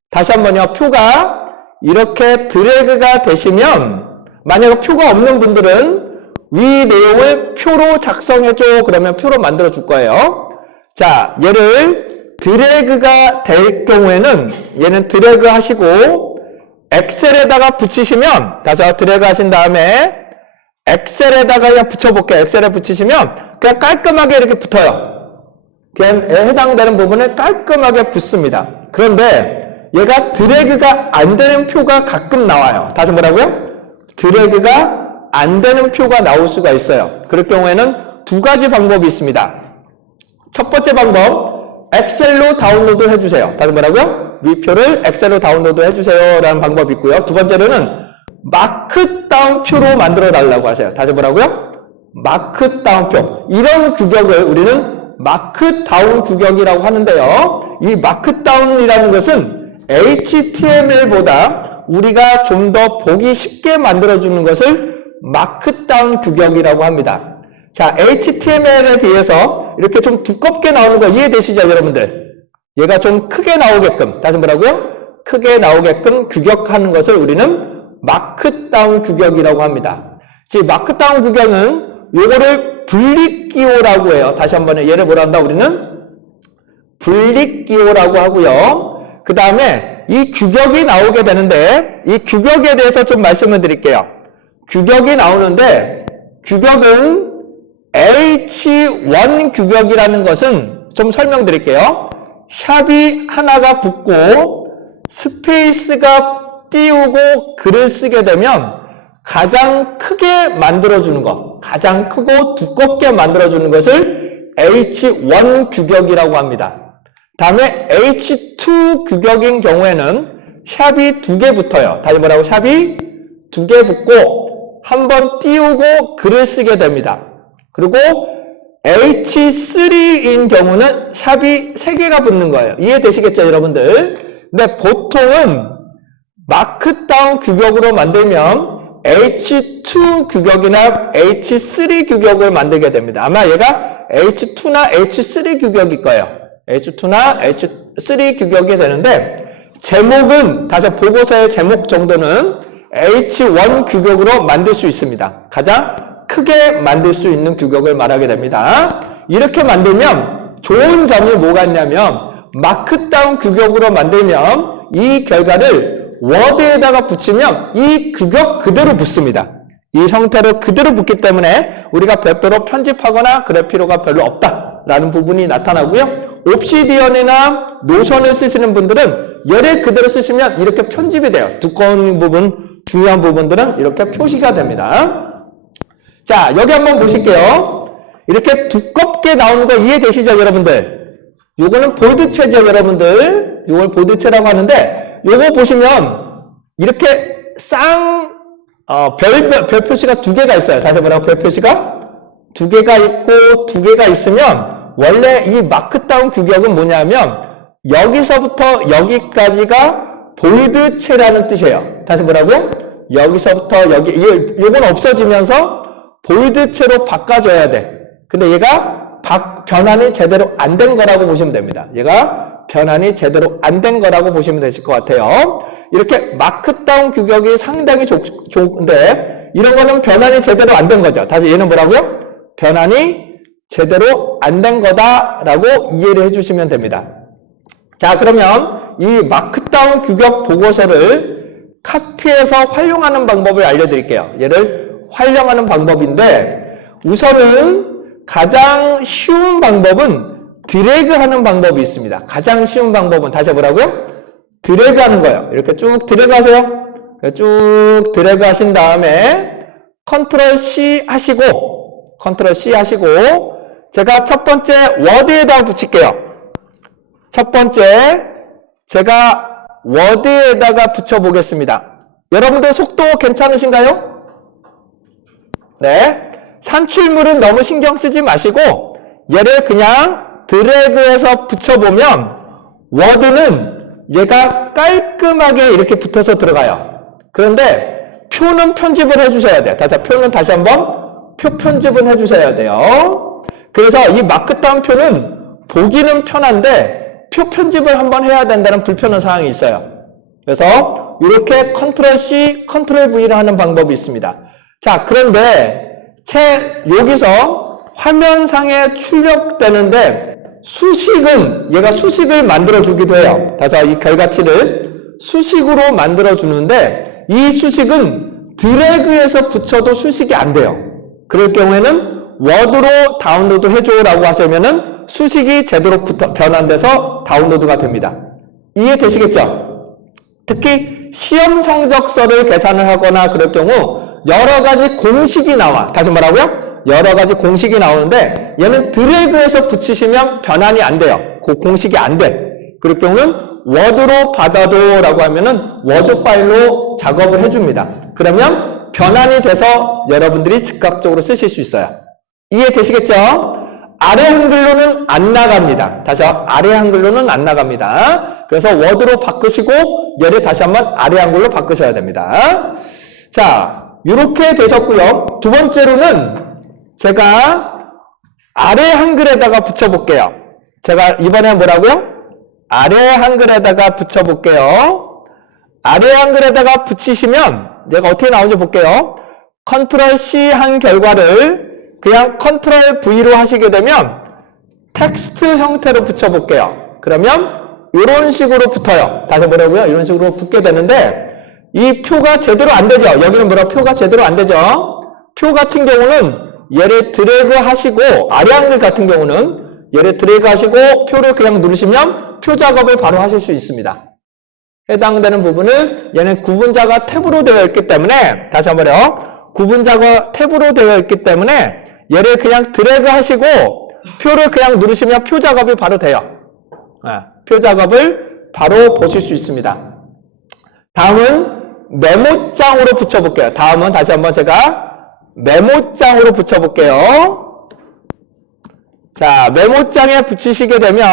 다시 한번요. 표가 이렇게 드래그가 되시면 만약에 표가 없는 분들은 위 내용을 표로 작성해줘 그러면 표로 만들어 줄 거예요. 자, 얘를 드래그가 될 경우에는 얘는 드래그 하시고 엑셀에다가 붙이시면 다시 드래그 하신 다음에 엑셀에다가 그냥 붙여볼게요. 엑셀에 붙이시면 그냥 깔끔하게 이렇게 붙어요. 그냥 해당되는 부분을 깔끔하게 붙습니다. 그런데 얘가 드래그가 안 되는 표가 가끔 나와요. 다시 뭐라고요? 드래그가 안 되는 표가 나올 수가 있어요. 그럴 경우에는 두 가지 방법이 있습니다. 첫 번째 방법, 엑셀로 다운로드 해주세요. 다시 뭐라고요? 위표를 엑셀로 다운로드 해주세요 라는 방법이 있고요. 두 번째로는 마크다운 표로 만들어 달라고 하세요. 다시 뭐라고요? 마크다운 표. 이런 규격을 우리는 마크다운 규격이라고 하는데요. 이 마크다운이라는 것은 HTML보다 우리가 좀 더 보기 쉽게 만들어주는 것을 마크다운 규격이라고 합니다. 자, HTML에 비해서 이렇게 좀 두껍게 나오는 거 이해되시죠, 여러분들? 얘가 좀 크게 나오게끔, 다시 뭐라고요? 크게 나오게끔 규격하는 것을 우리는 마크다운 규격이라고 합니다. 즉, 마크다운 규격은 요거를 분립기호라고 해요. 다시 한번 얘를 뭐라 한다? 우리는 분립기호라고 하고요. 그 다음에 이 규격이 나오게 되는데 이 규격에 대해서 좀 말씀을 드릴게요. 규격이 나오는데 규격은 H1 규격이라는 것은 좀 설명드릴게요. 샵이 하나가 붙고 스페이스가 띄우고 글을 쓰게 되면 가장 크게 만들어주는 것, 가장 크고 두껍게 만들어주는 것을 H1 규격이라고 합니다. 다음에 H2 규격인 경우에는 샵이 2개 붙어요. 다시 뭐라고? 샵이 2개 붙고 한번 띄우고 글을 쓰게 됩니다. 그리고 H3인 경우는 샵이 3개가 붙는 거예요. 이해되시겠죠, 여러분들? 근데 보통은 마크다운 규격으로 만들면 H2 규격이나 H3 규격을 만들게 됩니다. 아마 얘가 H2나 H3 규격일 거예요. H2나 H3 규격이 되는데 제목은 다시 보고서의 제목 정도는 H1 규격으로 만들 수 있습니다. 가장 크게 만들 수 있는 규격을 말하게 됩니다. 이렇게 만들면 좋은 점이 뭐가 있냐면 마크다운 규격으로 만들면 이 결과를 워드에다가 붙이면 이 규격 그대로 붙습니다. 이 형태로 그대로 붙기 때문에 우리가 별도로 편집하거나 그럴 필요가 별로 없다라는 부분이 나타나고요. 옵시디언이나 노션을 쓰시는 분들은 얘를 그대로 쓰시면 이렇게 편집이 돼요. 두꺼운 부분, 중요한 부분들은 이렇게 표시가 됩니다. 자, 여기 한번 보실게요. 이렇게 두껍게 나오는 거 이해되시죠, 여러분들? 요거는 볼드체죠, 여러분들. 요걸 볼드체라고 하는데 요거 보시면 이렇게 별 표시가 2개가 있어요. 다시 뭐라고? 별 표시가 2개가 있고 2개가 있으면 원래 이 마크다운 규격은 뭐냐면 여기서부터 여기까지가 볼드체라는 뜻이에요. 다시 뭐라고? 여기서부터 여기 이건 없어지면서 볼드체로 바꿔줘야 돼. 근데 얘가 변환이 제대로 안 된 거라고 보시면 됩니다. 얘가 변환이 제대로 안 된 거라고 보시면 되실 것 같아요. 이렇게 마크다운 규격이 상당히 좋은데 이런 거는 변환이 제대로 안 된 거죠. 다시 얘는 뭐라고요? 변환이 제대로 안 된 거다라고 이해를 해주시면 됩니다. 자, 그러면 이 마크다운 규격 보고서를 카피해서 활용하는 방법을 알려드릴게요. 얘를 활용하는 방법인데 우선은 가장 쉬운 방법은 드래그하는 방법이 있습니다. 가장 쉬운 방법은 다시 뭐라고요? 드래그하는 거예요. 이렇게 쭉 드래그 하세요. 쭉 드래그 하신 다음에 컨트롤 C 하시고 제가 첫 번째 워드에다 붙일게요. 첫 번째 제가 워드에다가 붙여보겠습니다. 여러분들 속도 괜찮으신가요? 네. 산출물은 너무 신경 쓰지 마시고 얘를 그냥 드래그해서 붙여보면 워드는 얘가 깔끔하게 이렇게 붙어서 들어가요. 그런데 표는 편집을 해주셔야 돼요. 표는 다시 한번 표 편집은 해주셔야 돼요. 그래서 이 마크다운 표는 보기는 편한데 표 편집을 한번 해야 된다는 불편한 사항이 있어요. 그래서 이렇게 컨트롤 C, 컨트롤 V를 하는 방법이 있습니다. 자, 그런데 여기서 화면상에 출력되는데 수식은 얘가 수식을 만들어 주기도 해요. 이 결과치를 수식으로 만들어 주는데 이 수식은 드래그해서 붙여도 수식이 안 돼요. 그럴 경우에는 워드로 다운로드 해줘라고 하시면은 수식이 제대로 변환돼서 다운로드가 됩니다. 이해되시겠죠? 특히 시험 성적서를 계산을 하거나 그럴 경우 여러 가지 공식이 나와. 다시 뭐라고요? 여러 가지 공식이 나오는데 얘는 드래그해서 붙이시면 변환이 안 돼요. 그 공식이 안 돼. 그럴 경우는 워드로 받아도 라고 하면은 워드 파일로 작업을 해줍니다. 그러면 변환이 돼서 여러분들이 즉각적으로 쓰실 수 있어요. 이해되시겠죠? 아래 한글로는 안 나갑니다. 아래 한글로는 안 나갑니다. 그래서 워드로 바꾸시고 얘를 다시 한번 아래 한글로 바꾸셔야 됩니다. 자, 이렇게 되셨고요. 두 번째로는 제가 아래 한글에다가 붙여볼게요. 제가 이번에 뭐라고요? 아래 한글에다가 붙여볼게요. 아래 한글에다가 붙이시면 얘가 어떻게 나오는지 볼게요. 컨트롤 C 한 결과를 그냥 컨트롤 V로 하시게 되면 텍스트 형태로 붙여볼게요. 그러면 이런 식으로 붙어요. 다시 뭐라고요? 이런 식으로 붙게 되는데 이 표가 제대로 안 되죠. 여기는 표가 제대로 안 되죠. 표 같은 경우는 얘를 드래그 하시고 아래 한글 같은 경우는 얘를 드래그 하시고 표를 그냥 누르시면 표 작업을 바로 하실 수 있습니다. 해당되는 부분을 얘는 구분자가 탭으로 되어 있기 때문에 다시 한번요. 구분자가 탭으로 되어 있기 때문에 얘를 그냥 드래그 하시고 표를 그냥 누르시면 표 작업이 바로 돼요. 표 작업을 바로 보실 수 있습니다. 다음은 메모장으로 붙여볼게요. 다음은 다시 한번 제가 메모장으로 붙여볼게요. 자, 메모장에 붙이시게 되면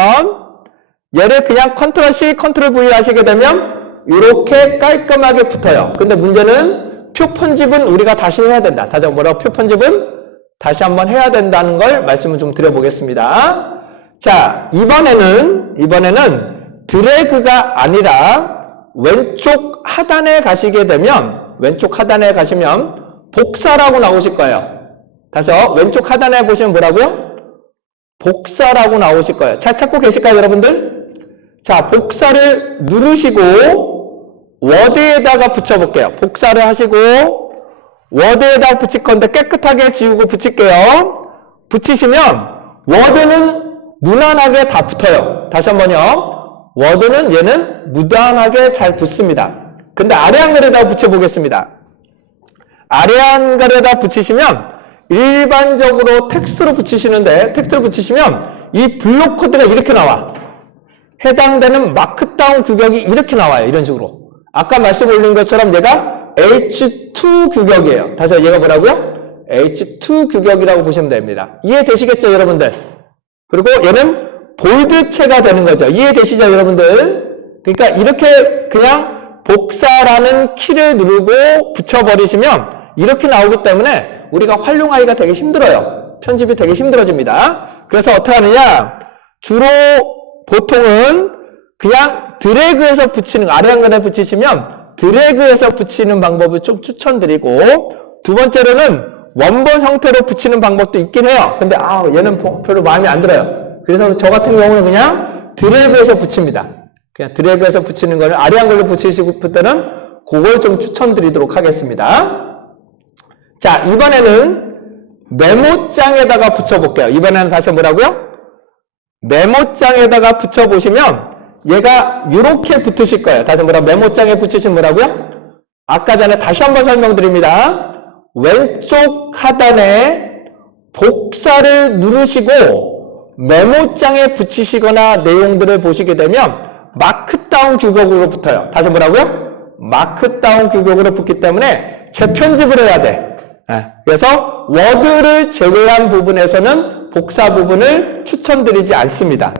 얘를 그냥 컨트롤 C, 컨트롤 V 하시게 되면 이렇게 깔끔하게 붙어요. 근데 문제는 표 편집은 우리가 다시 해야 된다. 다시 한번 표 편집은 다시 한번 해야 된다는 걸 말씀을 좀 드려보겠습니다. 자, 이번에는 드래그가 아니라 왼쪽 하단에 가시게 되면 복사라고 나오실 거예요. 다시 왼쪽 하단에 보시면 뭐라고요? 복사라고 나오실 거예요. 잘 찾고 계실까요, 여러분들? 자, 복사를 누르시고 워드에다가 붙여볼게요. 복사를 하시고 워드에다가 붙일 건데 깨끗하게 지우고 붙일게요. 붙이시면 워드는 무난하게 다 붙어요. 다시 한번요. 워드는 얘는 무난하게 잘 붙습니다. 근데 아래 한글에다가 붙여보겠습니다. 아래 한글에다 붙이시면 일반적으로 텍스트로 붙이시는데 텍스트로 붙이시면 이 블록 코드가 이렇게 나와. 해당되는 마크다운 규격이 이렇게 나와요. 이런 식으로. 아까 말씀 올린 것처럼 얘가 H2 규격이에요. 다시 얘가 뭐라고요? H2 규격이라고 보시면 됩니다. 이해되시겠죠, 여러분들? 그리고 얘는 볼드체가 되는 거죠. 이해되시죠, 여러분들? 그러니까 이렇게 그냥 복사라는 키를 누르고 붙여버리시면 이렇게 나오기 때문에 우리가 활용하기가 되게 힘들어요. 편집이 되게 힘들어집니다. 그래서 어떻게 하느냐? 주로 보통은 그냥 드래그해서 붙이는, 아래 한글에 붙이시면 드래그해서 붙이는 방법을 좀 추천드리고, 두 번째로는 원본 형태로 붙이는 방법도 있긴 해요. 근데 얘는 별로 마음에 안 들어요. 그래서 저 같은 경우는 그냥 드래그해서 붙입니다. 그냥 드래그해서 붙이는 거를 아래 한글로 붙이시고 싶을 때는 그걸 좀 추천드리도록 하겠습니다. 자, 이번에는 메모장에다가 붙여볼게요. 이번에는 다시 뭐라고요? 메모장에다가 붙여보시면 얘가 이렇게 붙으실 거예요. 다시 메모장에 붙이시면 뭐라고요? 아까 전에 다시 한번 설명드립니다. 왼쪽 하단에 복사를 누르시고 메모장에 붙이시거나 내용들을 보시게 되면 마크다운 규격으로 붙어요. 다시 뭐라고요? 마크다운 규격으로 붙기 때문에 재편집을 해야 돼. 그래서 word를 제외한 부분에서는 복사 부분을 추천드리지 않습니다.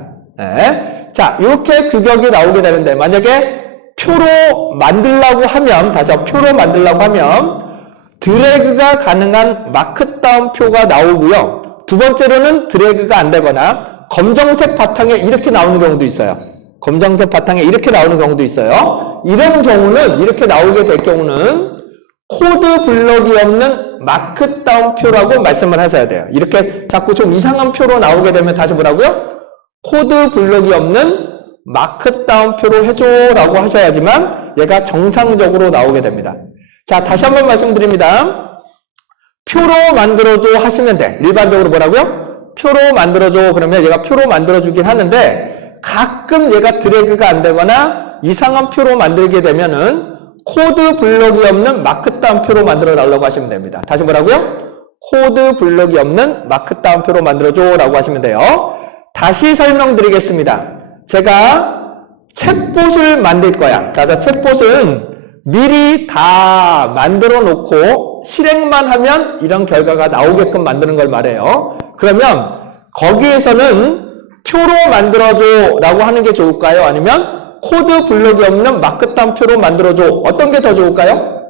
자, 이렇게 규격이 나오게 되는데 만약에 표로 만들려고 하면 다시 표로 만들려고 하면 드래그가 가능한 마크다운 표가 나오고요. 두 번째로는 드래그가 안 되거나 검정색 바탕에 이렇게 나오는 경우도 있어요. 검정색 바탕에 이렇게 나오는 경우도 있어요. 이런 경우는 이렇게 나오게 될 경우는 코드 블럭이 없는 마크다운 표라고 말씀을 하셔야 돼요. 이렇게 자꾸 좀 이상한 표로 나오게 되면 다시 뭐라고요? 코드 블럭이 없는 마크다운 표로 해줘라고 하셔야지만 얘가 정상적으로 나오게 됩니다. 자, 다시 한번 말씀드립니다. 표로 만들어줘 하시면 돼. 일반적으로 뭐라고요? 표로 만들어줘 그러면 얘가 표로 만들어주긴 하는데 가끔 얘가 드래그가 안 되거나 이상한 표로 만들게 되면은 코드 블럭이 없는 마크다운 표로 만들어 달라고 하시면 됩니다. 다시 뭐라고요? 코드 블럭이 없는 마크다운 표로 만들어줘 라고 하시면 돼요. 다시 설명드리겠습니다. 제가 챗봇을 만들 거야. 그래서 챗봇은 미리 다 만들어 놓고 실행만 하면 이런 결과가 나오게끔 만드는 걸 말해요. 그러면 거기에서는 표로 만들어줘 라고 하는 게 좋을까요? 아니면 코드 블럭이 없는 마크다운 표로 만들어줘. 어떤 게 더 좋을까요?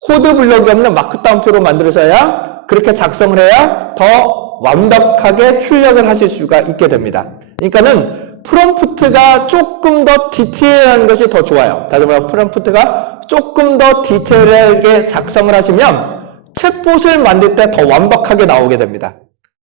코드 블럭이 없는 마크다운 표로 만들어서야 그렇게 작성을 해야 더 완벽하게 출력을 하실 수가 있게 됩니다. 그러니까는 프롬프트가 조금 더 디테일한 것이 더 좋아요. 다시 말해 프롬프트가 조금 더 디테일하게 작성을 하시면 챗봇을 만들 때 더 완벽하게 나오게 됩니다.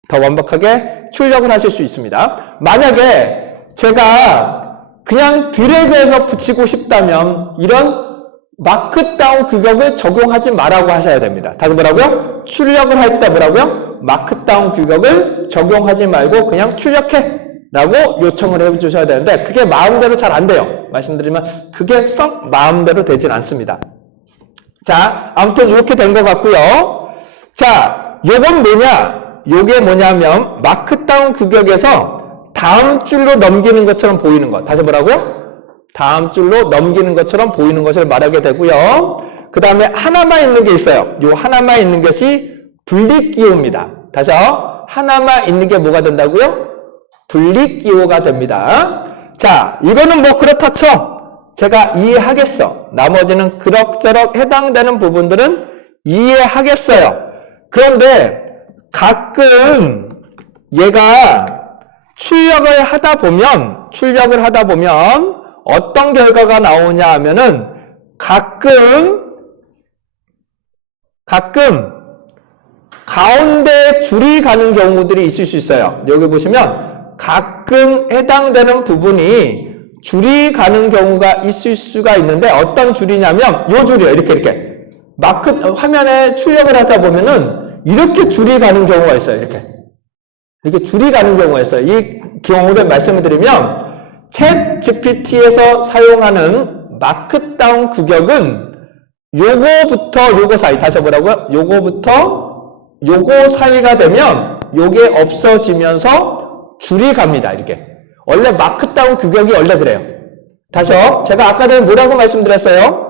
더 완벽하게 출력을 하실 수 있습니다. 만약에 제가 그냥 드래그해서 붙이고 싶다면 이런 마크다운 규격을 적용하지 말라고 하셔야 됩니다. 다시 뭐라고요? 출력을 할 때 뭐라고요? 마크다운 규격을 적용하지 말고 그냥 출력해 라고 요청을 해주셔야 되는데 그게 마음대로 잘 안 돼요. 말씀드리면 그게 썩 마음대로 되진 않습니다. 자, 아무튼 이렇게 된 것 같고요. 자, 요건 뭐냐? 요게 뭐냐면 마크다운 규격에서 다음 줄로 넘기는 것처럼 보이는 것. 다시 뭐라고요? 다음 줄로 넘기는 것처럼 보이는 것을 말하게 되고요. 그 다음에 하나만 있는 게 있어요. 요 하나만 있는 것이 분리기호입니다. 다시요. 하나만 있는 게 뭐가 된다고요? 분리기호가 됩니다. 자, 이거는 뭐 그렇다 쳐. 제가 이해하겠어. 나머지는 그럭저럭 해당되는 부분들은 이해하겠어요. 그런데 가끔 얘가 출력을 하다 보면 어떤 결과가 나오냐 하면은 가끔 가운데 줄이 가는 경우들이 있을 수 있어요. 여기 보시면 가끔 해당되는 부분이 줄이 가는 경우가 있을 수가 있는데 어떤 줄이냐면 요 줄이에요. 이렇게 화면에 출력을 하다 보면은 이렇게 줄이 가는 경우가 있어요. 이렇게 줄이 가는 경우가 있어요. 이 경우를 말씀을 드리면 챗 GPT에서 사용하는 마크다운 규격은 요거부터 요거 사이, 다시 뭐라고요? 요거부터 요거 사이가 되면 요게 없어지면서 줄이 갑니다. 이렇게. 원래 마크다운 규격이 원래 그래요. 다시요. 제가 아까 전에 뭐라고 말씀드렸어요?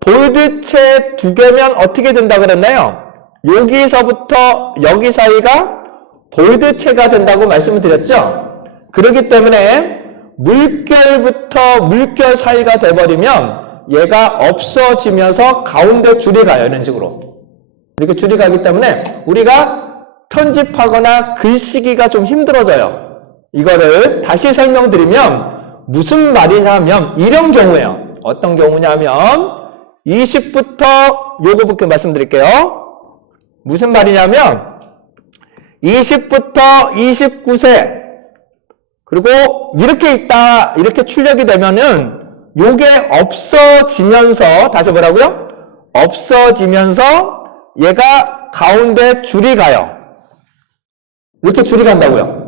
볼드체 두 개면 어떻게 된다 그랬나요? 여기서부터 여기 사이가 볼드체가 된다고 말씀을 드렸죠? 그렇기 때문에 물결부터 물결 사이가 돼버리면 얘가 없어지면서 가운데 줄이 가요. 이런 식으로. 이렇게 줄이 가기 때문에 우리가 편집하거나 글쓰기가 좀 힘들어져요. 이거를 다시 설명드리면 무슨 말이냐면 이런 경우예요. 어떤 경우냐면 20부터 요거부터 말씀드릴게요. 무슨 말이냐면 20부터 29세 그리고 이렇게 있다 이렇게 출력이 되면은 요게 없어지면서 다시 뭐라고요? 없어지면서 얘가 가운데 줄이 가요. 이렇게 줄이 간다고요.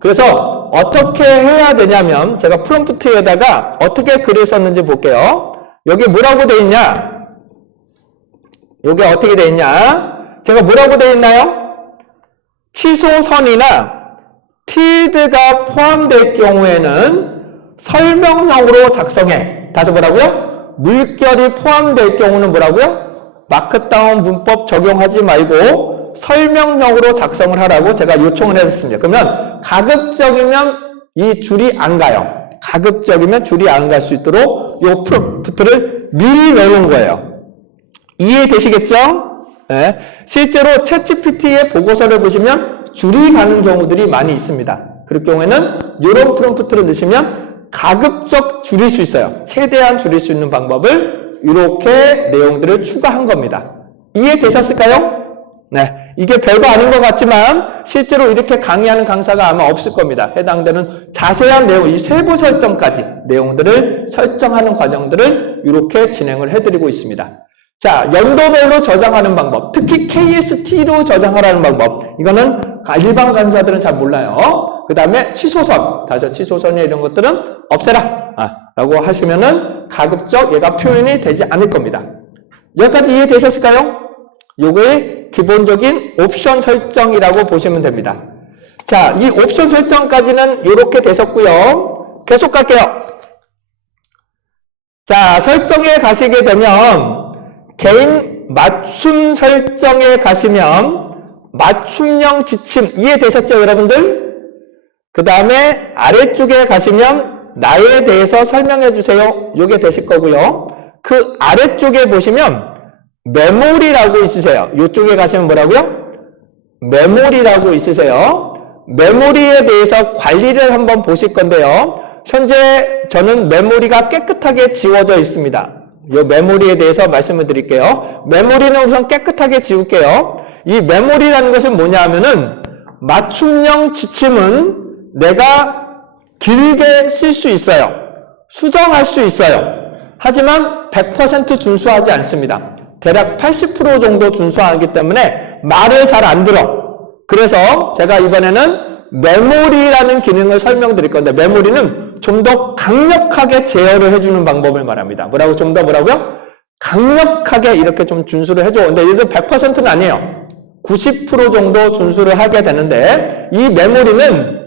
그래서 어떻게 해야 되냐면 제가 프롬프트에다가 어떻게 글을 썼는지 볼게요. 여기 뭐라고 돼 있냐? 여기 어떻게 돼 있냐? 제가 뭐라고 돼 있나요? 취소선이나 tilde가 포함될 경우에는 설명형으로 작성해. 다시 뭐라고요? 물결이 포함될 경우는 뭐라고요? 마크다운 문법 적용하지 말고 설명형으로 작성을 하라고 제가 요청을 했습니다. 그러면 가급적이면 이 줄이 안 가요. 가급적이면 줄이 안 갈 수 있도록 이 프롬프트를 미리 내놓은 거예요. 이해되시겠죠? 네. 실제로 챗GPT의 보고서를 보시면 줄이 가는 경우들이 많이 있습니다. 그럴 경우에는 이런 프롬프트를 넣으시면 가급적 줄일 수 있어요. 최대한 줄일 수 있는 방법을 이렇게 내용들을 추가한 겁니다. 이해되셨을까요? 네. 이게 별거 아닌 것 같지만 실제로 이렇게 강의하는 강사가 아마 없을 겁니다. 해당되는 자세한 내용, 이 세부 설정까지 내용들을 설정하는 과정들을 이렇게 진행을 해드리고 있습니다. 자, 연도별로 저장하는 방법, 특히 KST로 저장하라는 방법, 이거는 일반 강사들은 잘 몰라요. 그 다음에 치소선, 다시 치소선이나 이런 것들은 없애라 라고 하시면은 가급적 얘가 표현이 되지 않을 겁니다. 여기까지 이해되셨을까요? 요거의 기본적인 옵션 설정이라고 보시면 됩니다. 자, 이 옵션 설정까지는 이렇게 되셨고요. 계속 갈게요. 자, 설정에 가시게 되면 개인 맞춤 설정에 가시면 맞춤형 지침 이해되셨죠, 여러분들? 그 다음에 아래쪽에 가시면 나에 대해서 설명해 주세요. 요게 되실 거고요. 그 아래쪽에 보시면 메모리라고 있으세요. 이쪽에 가시면 뭐라고요? 메모리라고 있으세요. 메모리에 대해서 관리를 한번 보실 건데요. 현재 저는 메모리가 깨끗하게 지워져 있습니다. 이 메모리에 대해서 말씀을 드릴게요. 메모리는 우선 깨끗하게 지울게요. 이 메모리라는 것은 뭐냐 하면은 맞춤형 지침은 내가 길게 쓸 수 있어요. 수정할 수 있어요. 하지만 100% 준수하지 않습니다. 대략 80% 정도 준수하기 때문에 말을 잘 안 들어. 그래서 제가 이번에는 메모리라는 기능을 설명드릴 건데 메모리는 좀 더 강력하게 제어를 해주는 방법을 말합니다. 뭐라고? 좀 더 뭐라고요? 강력하게 이렇게 좀 준수를 해줘. 근데 얘들 100%는 아니에요. 90% 정도 준수를 하게 되는데 이 메모리는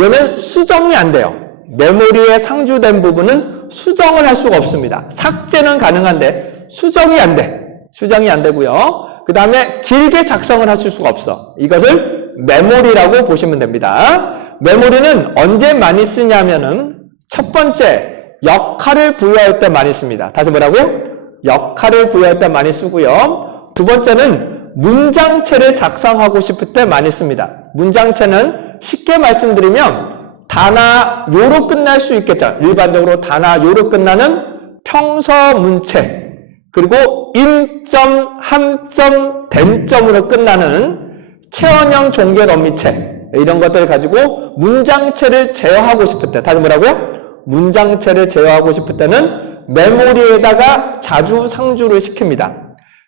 얘는 수정이 안 돼요. 메모리에 상주된 부분은 수정을 할 수가 없습니다. 삭제는 가능한데 수정이 안 돼. 수정이 안 되고요. 그 다음에 길게 작성을 하실 수가 없어. 이것을 메모리라고 보시면 됩니다. 메모리는 언제 많이 쓰냐면은 첫 번째 역할을 부여할 때 많이 씁니다. 다시 뭐라고요? 역할을 부여할 때 많이 쓰고요. 두 번째는 문장체를 작성하고 싶을 때 많이 씁니다. 문장체는 쉽게 말씀드리면 다나 요로 끝날 수 있겠죠. 일반적으로 다나 요로 끝나는 평서 문체 그리고 임점, 함점, 댐점으로 끝나는 체원형 종결 어미체 이런 것들을 가지고 문장체를 제어하고 싶을 때 다시 뭐라고요? 문장체를 제어하고 싶을 때는 메모리에다가 자주 상주를 시킵니다.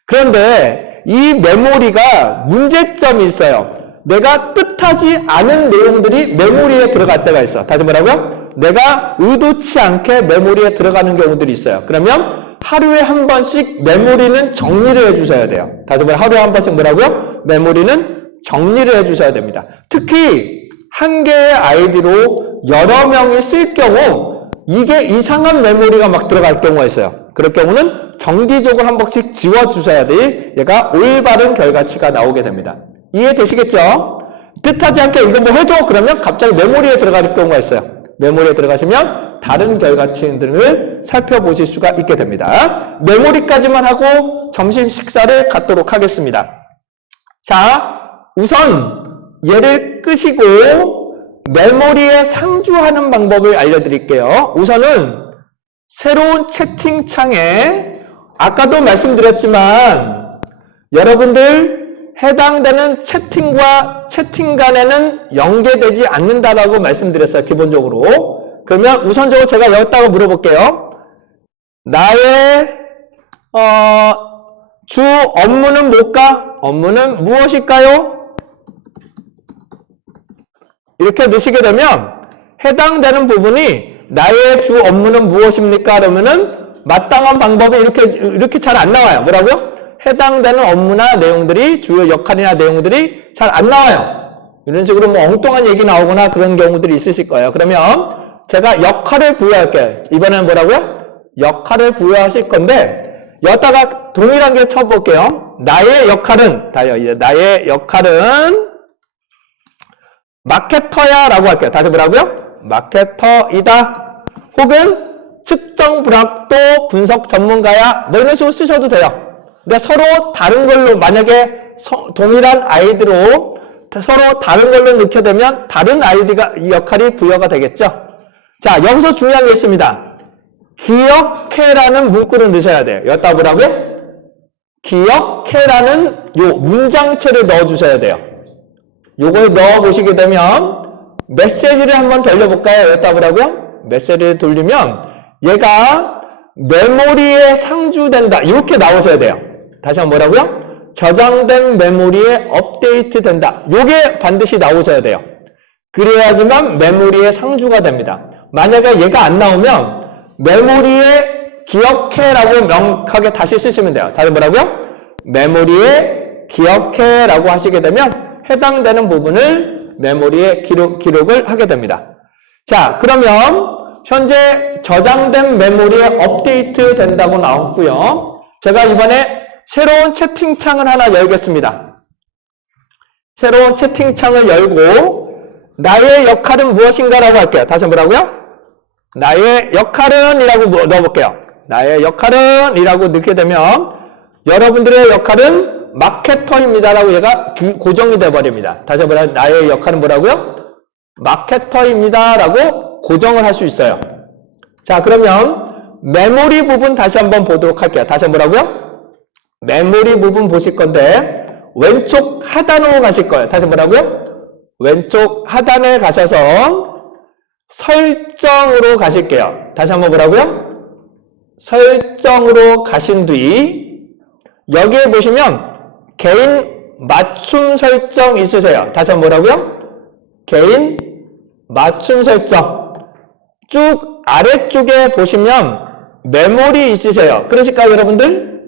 그런데 이 메모리가 문제점이 있어요. 내가 뜻하지 않은 내용들이 메모리에 들어갈 때가 있어. 다시 뭐라고요? 내가 의도치 않게 메모리에 들어가는 경우들이 있어요. 그러면 하루에 한 번씩 메모리는 정리를 해주셔야 돼요. 다시 말해 하루에 한 번씩 뭐라고요? 메모리는 정리를 해주셔야 됩니다. 특히 한 개의 아이디로 여러 명이 쓸 경우 이게 이상한 메모리가 막 들어갈 경우가 있어요. 그럴 경우는 정기적으로 한 번씩 지워주셔야 돼. 얘가 올바른 결과치가 나오게 됩니다. 이해되시겠죠? 뜻하지 않게 이거 뭐 해줘? 그러면 갑자기 메모리에 들어갈 경우가 있어요. 메모리에 들어가시면 다른 결과치들을 살펴보실 수가 있게 됩니다. 메모리까지만 하고 점심 식사를 갖도록 하겠습니다. 자, 우선 얘를 끄시고 메모리에 상주하는 방법을 알려드릴게요. 우선은 새로운 채팅창에 아까도 말씀드렸지만 여러분들 해당되는 채팅과 채팅 간에는 연계되지 않는다라고 말씀드렸어요. 기본적으로. 그러면 우선적으로 제가 여기다가 물어볼게요. 나의 주 업무는 뭘까? 업무는 무엇일까요? 이렇게 넣으시게 되면 해당되는 부분이 나의 주 업무는 무엇입니까? 그러면은 마땅한 방법이 이렇게 잘 안 나와요. 뭐라고요? 해당되는 업무나 내용들이 주요 역할이나 내용들이 잘 안 나와요. 이런 식으로 뭐 엉뚱한 얘기 나오거나 그런 경우들이 있으실 거예요. 그러면 제가 역할을 부여할게요. 이번에는 뭐라고요? 역할을 부여하실 건데 여기다가 동일한 게 쳐볼게요. 나의 역할은, 나의 역할은 마케터야 라고 할게요. 다시 뭐라고요? 마케터이다. 혹은 측정 불확도 분석 전문가야. 뭐 이런 식으로 쓰셔도 돼요. 근데 서로 다른 걸로, 만약에 동일한 아이디로 서로 다른 걸로 넣게 되면 다른 아이디가, 이 역할이 부여가 되겠죠. 자, 여기서 중요한 게 있습니다. 기억해라는 문구를 넣으셔야 돼요. 여기다 뭐라고요? 기억해라는 요 문장체를 넣어주셔야 돼요. 요걸 넣어보시게 되면 메시지를 한번 돌려볼까요? 여기다 뭐라고요? 메시지를 돌리면 얘가 메모리에 상주된다. 이렇게 나오셔야 돼요. 다시 한번 뭐라고요? 저장된 메모리에 업데이트 된다. 요게 반드시 나오셔야 돼요. 그래야지만 메모리에 상주가 됩니다. 만약에 얘가 안 나오면 메모리에 기억해라고 명확하게 다시 쓰시면 돼요. 다시 뭐라고요? 메모리에 기억해라고 하시게 되면 해당되는 부분을 메모리에 기록을 하게 됩니다. 자, 그러면 현재 저장된 메모리에 업데이트 된다고 나왔고요. 제가 이번에 새로운 채팅창을 하나 열겠습니다. 새로운 채팅창을 열고 나의 역할은 무엇인가라고 할게요. 다시 뭐라고요? 나의 역할은 이라고 넣어볼게요. 나의 역할은 이라고 넣게 되면 여러분들의 역할은 마케터입니다 라고 얘가 고정이 되어버립니다. 다시 뭐라고요? 나의 역할은 뭐라고요? 마케터입니다 라고 고정을 할 수 있어요. 자, 그러면 메모리 부분 다시 한번 보도록 할게요. 다시 뭐라고요? 메모리 부분 보실 건데 왼쪽 하단으로 가실 거예요. 다시 뭐라고요? 왼쪽 하단에 가셔서 설정으로 가실게요. 다시 한번 뭐라고요? 설정으로 가신 뒤 여기에 보시면 개인 맞춤 설정 있으세요. 다시 한번 뭐라고요? 개인 맞춤 설정. 쭉 아래쪽에 보시면 메모리 있으세요. 그러실까요, 여러분들?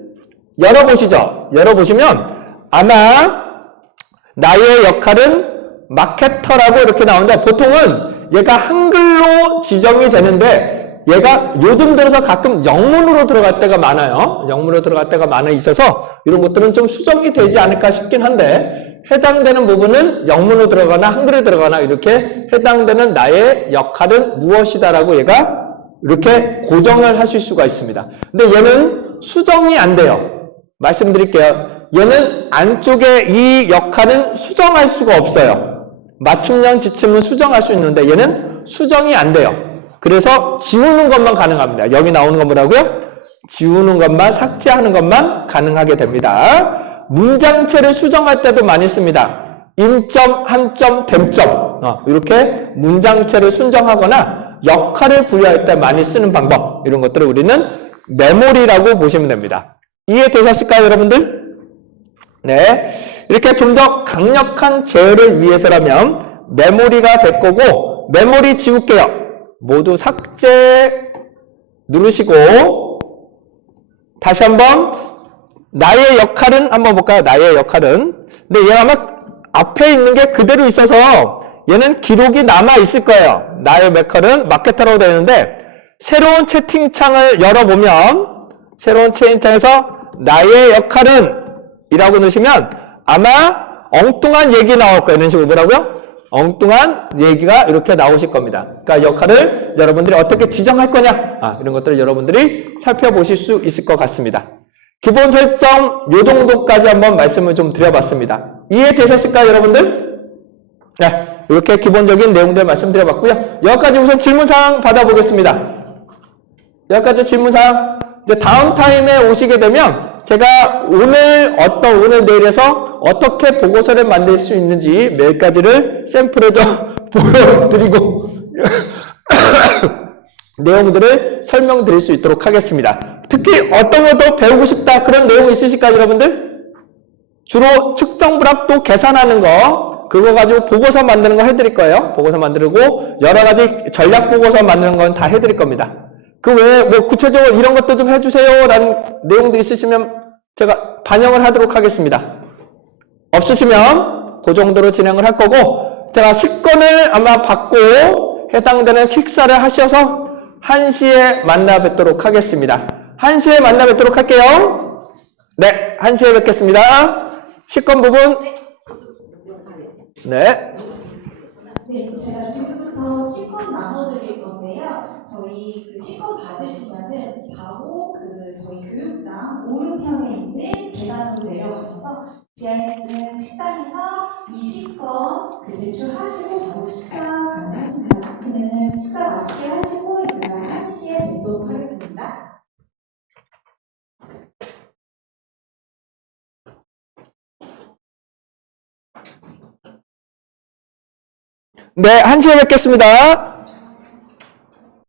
열어보시죠. 열어보시면 아마 나의 역할은 마케터라고 이렇게 나오는데 보통은 얘가 한글로 지정이 되는데 얘가 요즘 들어서 가끔 영문으로 들어갈 때가 많아요. 영문으로 들어갈 때가 많아 있어서 이런 것들은 좀 수정이 되지 않을까 싶긴 한데 해당되는 부분은 영문으로 들어가나 한글에 들어가나 이렇게 해당되는 나의 역할은 무엇이다라고 얘가 이렇게 고정을 하실 수가 있습니다. 근데 얘는 수정이 안 돼요. 말씀드릴게요. 얘는 안쪽에 이 역할은 수정할 수가 없어요. 맞춤형 지침은 수정할 수 있는데 얘는 수정이 안 돼요. 그래서 지우는 것만 가능합니다. 여기 나오는 건 뭐라고요? 지우는 것만, 삭제하는 것만 가능하게 됩니다. 문장체를 수정할 때도 많이 씁니다. 임점, 한점, 댐점 이렇게 문장체를 순정하거나 역할을 부여할 때 많이 쓰는 방법 이런 것들을 우리는 메모리라고 보시면 됩니다. 이해되셨을까요, 여러분들? 네. 이렇게 좀 더 강력한 제어를 위해서라면 메모리가 될 거고, 메모리 지울게요. 모두 삭제 누르시고, 다시 한번, 나의 역할은 한번 볼까요? 나의 역할은. 근데 얘가 아마 앞에 있는 게 그대로 있어서 얘는 기록이 남아 있을 거예요. 나의 역할은 마케터라고 되어 있는데, 새로운 채팅창을 열어보면, 새로운 채팅창에서 나의 역할은 이라고 넣으시면 아마 엉뚱한 얘기 나올 거예요. 이런 식으로 뭐라고요? 엉뚱한 얘기가 이렇게 나오실 겁니다. 그러니까 역할을 여러분들이 어떻게 지정할 거냐 이런 것들을 여러분들이 살펴보실 수 있을 것 같습니다. 기본 설정 요 정도까지 한번 말씀을 좀 드려봤습니다. 이해되셨을까요, 여러분들? 네, 이렇게 기본적인 내용들 말씀드려봤고요. 여기까지 우선 질문사항 받아보겠습니다. 여기까지 질문사항. 이제 다음 타임에 오시게 되면 제가 오늘 내일에서 어떻게 보고서를 만들 수 있는지 몇 가지를 샘플을 좀 보여드리고 내용들을 설명드릴 수 있도록 하겠습니다. 특히 어떤 것도 배우고 싶다 그런 내용 있으실까요, 여러분들? 주로 측정 불확도 계산하는 거 그거 가지고 보고서 만드는 거 해드릴 거예요. 보고서 만들고 여러 가지 전략 보고서 만드는 건 다 해드릴 겁니다. 그 외에 뭐 구체적으로 이런 것도 좀 해주세요 라는 내용들이 있으시면 제가 반영을 하도록 하겠습니다. 없으시면 그 정도로 진행을 할 거고 제가 식권을 아마 받고 해당되는 식사를 하셔서 1시에 만나 뵙도록 하겠습니다. 1시에 만나 뵙도록 할게요. 네, 1시에 뵙겠습니다. 식권 부분. 네. 네, 제가 지금부터 식권 나눠드릴 건데요. 저희 그 식권 받으시면은 바로 그 저희 교육장 오른편에 있는 계단으로 내려가셔서 제 식당에서 이 식권 그 제출하시고 바로 식사 가능하십니다. 그러면은 식사 맛있게 하시고 이날 1시에 뵙도록 하겠습니다. 네, 1시에 뵙겠습니다.